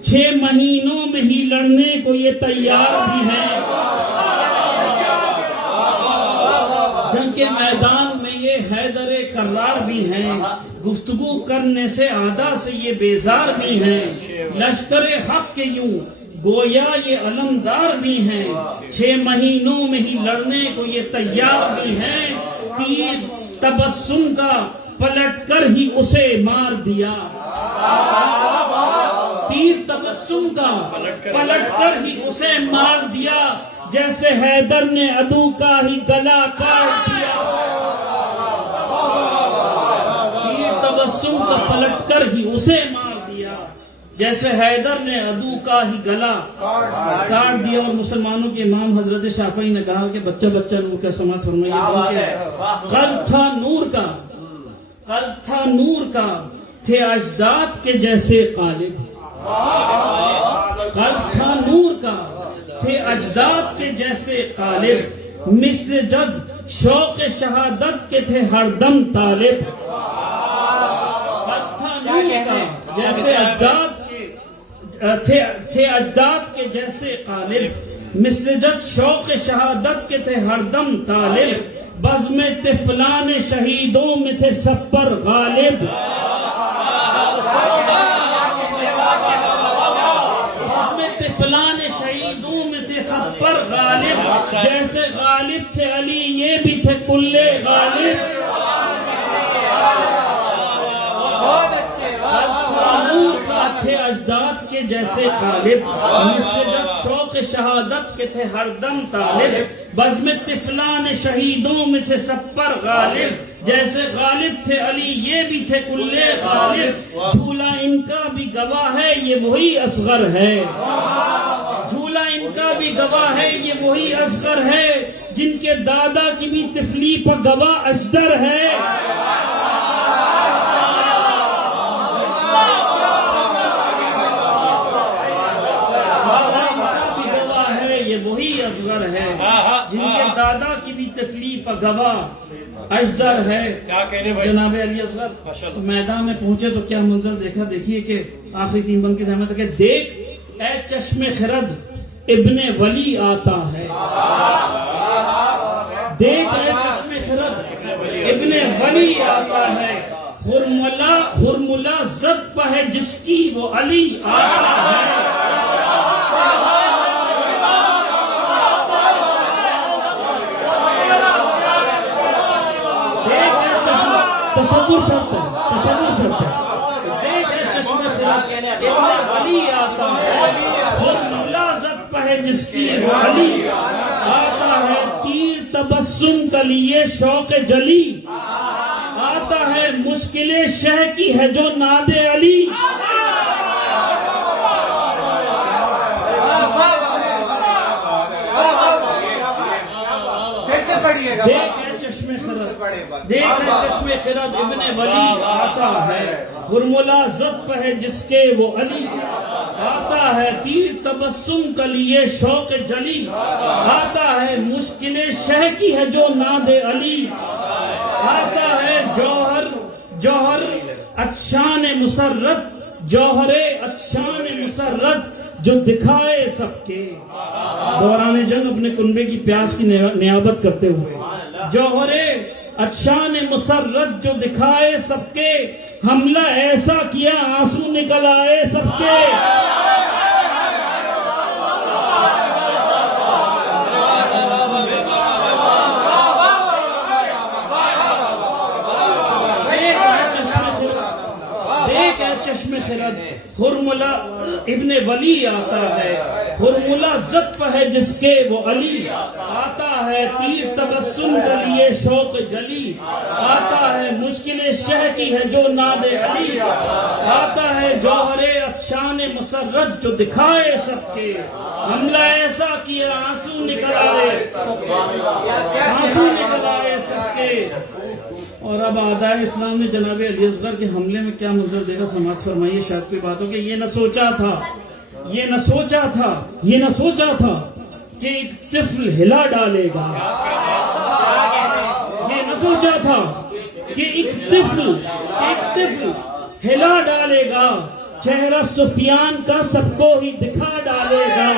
6 महीनों में ही लड़ने को ये तैयार भी हैं। जंग के मैदान में ये हैदरे कर्रार भी हैं, गुफ्तगू करने से आदा से ये बेजार भी हैं, लश्करे हक के यूं गोया ये अलमदार भी हैं, 6 महीनों में ही लड़ने को ये तैयार भी हैं, तीर तबस्सुम का पलट कर ही उसे मार दिया, तीर तबस्सुम का पलट कर ही उसे मार दिया, जैसे हैदर ने अदू का ही गला काट दिया, तीर तबस्सुम का पलट कर ही उसे मार दिया, जैसे हैदर ने अदू का ही गला काट दिया। और मुसलमानों के इमाम हजरत शाफई ने कहा कि बच्चा बच्चा नूर का समाज फरमाइए, कल था नूर का, कल था नूर का, थे अजदाद के जैसे कालिब, कल था नूर का, थे अजदाद के जैसे कालिब, मिस्र जद शौक शहादत के थे हरदम तालिब, कल था नूर का जैसे अजदाद थे अजदाद के जैसे कालिब, मिस्र जद शौक शहादत के थे हरदम तालिब, बज़ में तिफलान शहीदों में थे सब पर गालिब, तिफलान शहीदों में थे सब पर गालिब, जैसे गालिब थे अली ये भी थे कुल्ले गालिब, थे अजदाद के जैसे गालिब, जब शौक शहादत के थे हरदम तालिब, बज़ में तिफलान शहीदों में थे सब पर गालिब, जैसे गालिब थे अली ये भी थे कुल्ले गालिब, झूला इनका भी गवाह है ये वही असगर है, झूला इनका भी गवाह है ये वही असगर है, जिनके दादा की भी तिफली पर गवाह अजदर है, ये वही असगर है, जिनके दादा की भी तकलीफ पर गवाह अजदर है। जनाब अली असगर मैदान में पहुंचे तो क्या मंजर देखा, देखिए कि आखिरी 3 बंद की सहमत है कि देख ए चश्मे खिरद इब्ने वली आता है, देख ए चश्मे खिरद इब्ने वली आता है, हुरमुला ज़द पर है जिसकी वो अली आता है, तसव्वुर शर्त है, तसव्वुर शर्त है, देख चश्मे खिरद इब्ने वली आता है, हुरमुला ज़द पर है जिसकी वो अली आता है, तीर तबस्सुम का लिए शौक जली आता है, मुश्किलें शह की है जो नादे अली, देख चश्मे खिरद इब्ने वली आता है, हुरमुला ज़द पर है जिसके वो अली आता है, तीर तबस्सुम का लिए शौक जली आता है, मुश्किलें शह की है जो नादे अली आता है, जौहर अच्छान मुसर्रत, जौहरे अच्छान मुसर्रत जो दिखाए सबके, दौरान जंग अपने कुनबे की प्यास की नियाबत करते हुए, जौहरे अच्छान मुसर्रत जो दिखाए सबके, हमला ऐसा किया आंसू निकल आए सबके, चश्मे खिरद हुरमुला इब्ने वली आता है, हुरमुला ज़द पर है जिसके वो अली आता है, तीर तबस्सुम के लिए शौक जली आता है, मुश्किलें शह की है जो नादे अली आता है, जौहरे अच्छान मुसर्रत जो दिखाए सबके, हमला ऐसा किया आंसू निकल आए, आंसू निकल आए सबके। और अब आदाए इस्लाम ने जनाब अली असगर के हमले में क्या मंजर देखा, समाज फरमाइए। शायद कोई बात हो कि ये न सोचा था, ये न सोचा था, ये न सोचा था कि एक तिफ्ल हिला डालेगा, ये न सोचा था कि एक तिफ्ल हिला डालेगा, चेहरा सुफियान का सबको ही दिखा डालेगा,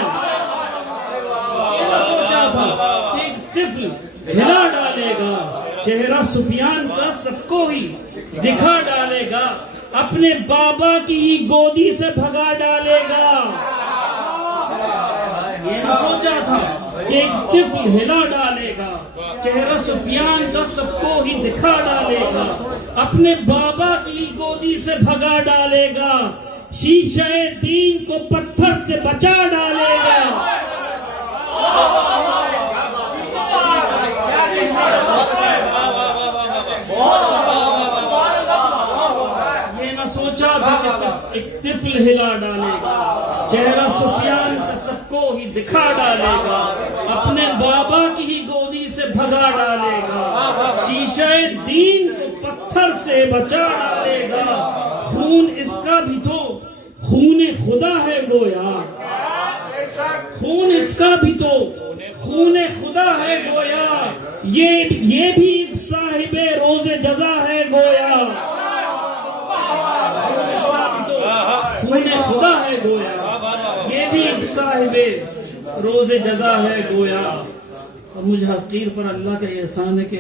ये न सोचा था कि एक तिफ्ल हिला डालेगा, चेहरा सुफियान का सबको ही दिखा डालेगा, अपने बाबा की ही गोदी से भगा डालेगा। ये न सोचा था कि एक तिफल हिला डालेगा, चेहरा सुफियान का सबको ही दिखा डालेगा, अपने बाबा की गोदी से भगा डालेगा, शीशे दीन को पत्थर से बचा डालेगा। ये न सोचा था कि एक तिफल हिला डालेगा, चेहरा सुफियान का सबको ही दिखा डालेगा, अपने बाबा की ही गोदी से भगा डालेगा, शीशे दीन को पत्थर से बचा डालेगा। खून इसका भी तो खून खुदा है गोया, खून इसका भी तो खून खुदा है गोया, ये भी एक साहिबे रोजे जजा है गोया। खून खुदा है गोया, ये भी एक साहिबे रोजे जजा है गोया। और मुझे हकीर पर अल्लाह का एहसान है कि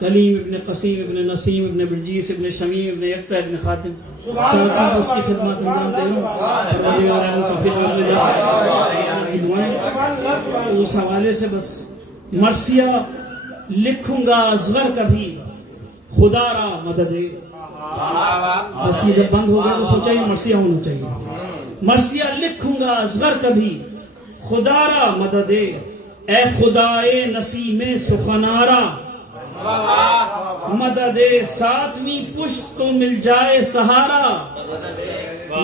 कलीम इब्न कसीम इब्न नसीम इब्न बिलजीस इब्न शमीम इब्न यक्ता इब्न खातिम उसकी खिदमत अंजाम दे रहा हूँ। उस हवाले से बस मर्सिया लिखूंगा असगर कभी खुदारा मददे। बस ये जब बंद हो गया तो सोचा ही मर्सिया होना चाहिए। मर्सिया लिखूंगा असगर कभी खुदारा मददे, ए खुदाए नसीमे सुखनारा मददे, सातवीं पुश्त को मिल जाए सहारा,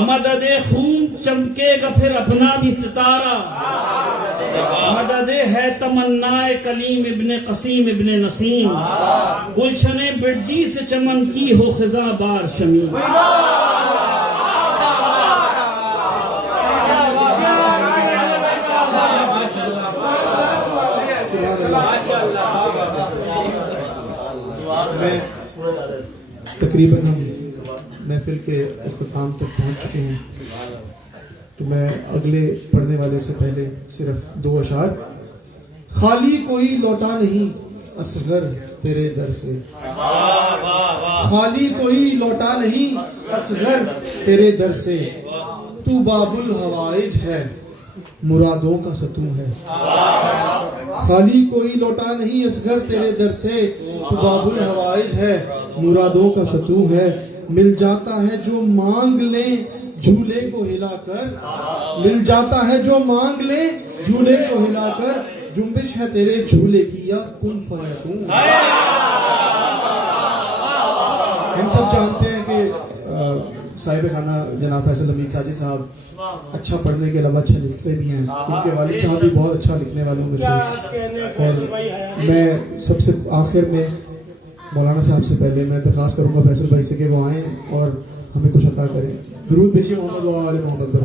मददे खून चमकेगा फिर अपना भी सितारा, मददे है तमन्नाए कलीम इब्ने कसीम इब्ने नसीम, गुलशने बिरजी से चमन की हो खिजा बार शमीम। तकरीबन हम महफिल के इख्तिताम तक पहुंच चुके हैं, तो मैं अगले पढ़ने वाले से पहले सिर्फ दो अशार। खाली कोई लौटा नहीं असगर तेरे दर से, खाली कोई लौटा नहीं असगर तेरे दर से, तू बाबुल हवाइज है मुरादों का सतू है। खाली कोई लौटा नहीं असगर तेरे दर से, तू बाबुल हवाइज है मुरादों का सतू है। मिल जाता है जो मांग ले झूले को हिलाकर, मिल जाता है जो मांग ले झूले को हिलाकर, जुम्बिश है तेरे झूले की या कुन फयकून। हम सब जानते हैं कि साहिब खाना जनाब फैसल हमीद साजिद साहब अच्छा पढ़ने के अलावा अच्छा लिखते भी हैं। इनके वालिद साहब भी बहुत अच्छा लिखने वालों में थे। और मैं सबसे आखिर में मौलाना साहब से पहले मैं दरखास्त करूंगा फैसल भाई से कि वो आए और हमें कुछ अता करें। दुरूद भेजिए मोहम्मद व आले मोहम्मद पर।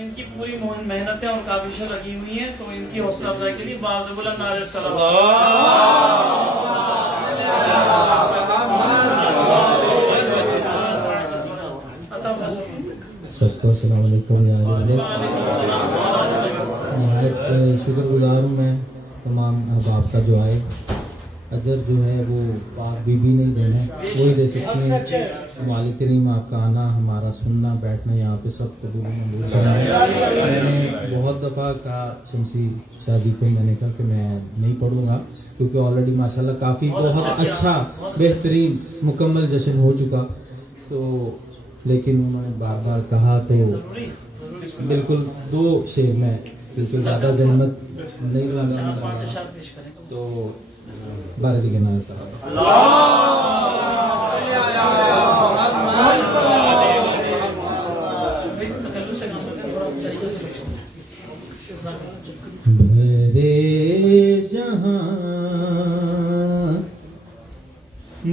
इनकी पूरी मेहनतें और काबिशें लगी हुई हैं, तो इनकी हौसला अफजाई के लिए बाज़ बुलंद नारे सबको अस्सलाम वालेकुम। शुक्रगुजार हूँ मैं तमाम अहबाब का जो आए। अजर जो है वो पाक बीबी नहीं देना, वही दे सकती हैं। मालिक करीम आपका आना, हमारा सुनना, बैठना यहाँ पे सब कबूल मंजूर कराए। मैंने बहुत दफ़ा कहा शमसी शादी को, मैंने कहा कि मैं नहीं पढ़ूंगा क्योंकि ऑलरेडी माशाल्लाह काफ़ी बहुत अच्छा बेहतरीन मुकम्मल जश्न हो चुका। तो लेकिन उन्होंने बार बार कहा तो बिल्कुल दो शेर में बिल्कुल ज़्यादा जहमत नहीं लगा, तो बारह के नाम भरे जहां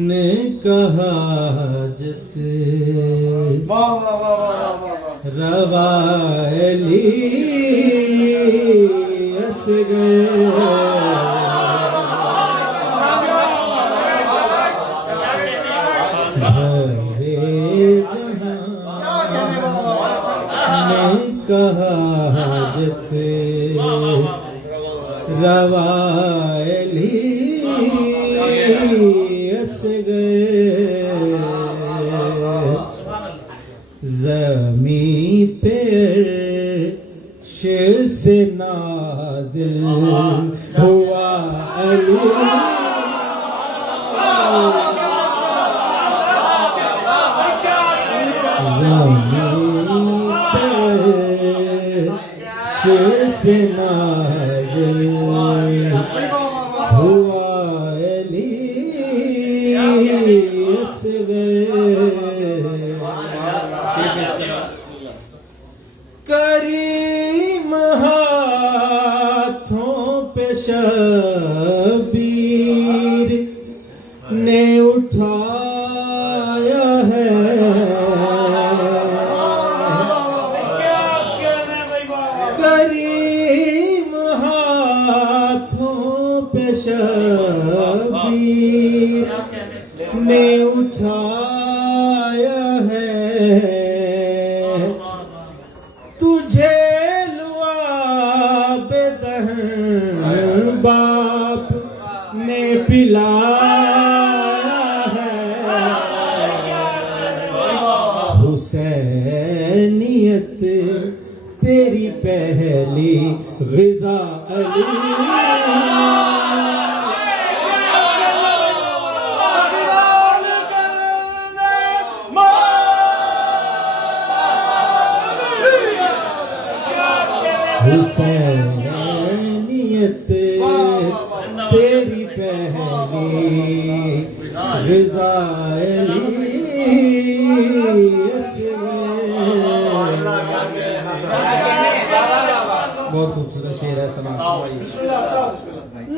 ने कहा जते रवाली असगर का हाजत रवाली ज़मी पे शेर से नाज़िल हुआ अली शेर से नाज़िल हुआ अली करीम हाथों पे शबीर ने उठाया है करीम हाथों पे शबीर ने उठाया है तुझे लुआब दहन बाप ने पिलाया है हुसैनियत तेरी पहली ग़िज़ा अली हुसैनियत तेरी पहली ग़िज़ा अली बहुत खूबसूरत शेर है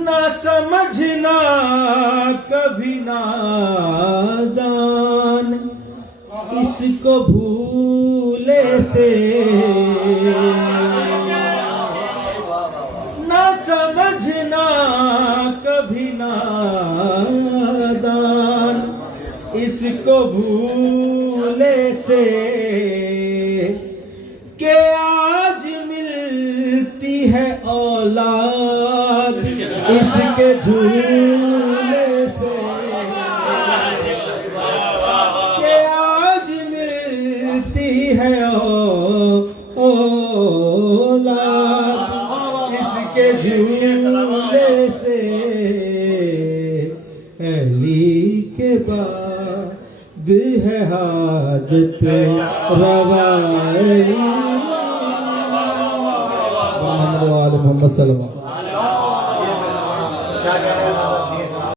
ना समझना कभी नादान इसको भूले से ना समझना कभी नादान इसको भूले से के आज मिलती है औलाद इसके झूले से के आज मिलती है औलाद इसके झूले से अली के बाद है हाजत रवाई मोहम्मद सल्लल्लाहु अलैहि वसल्लम।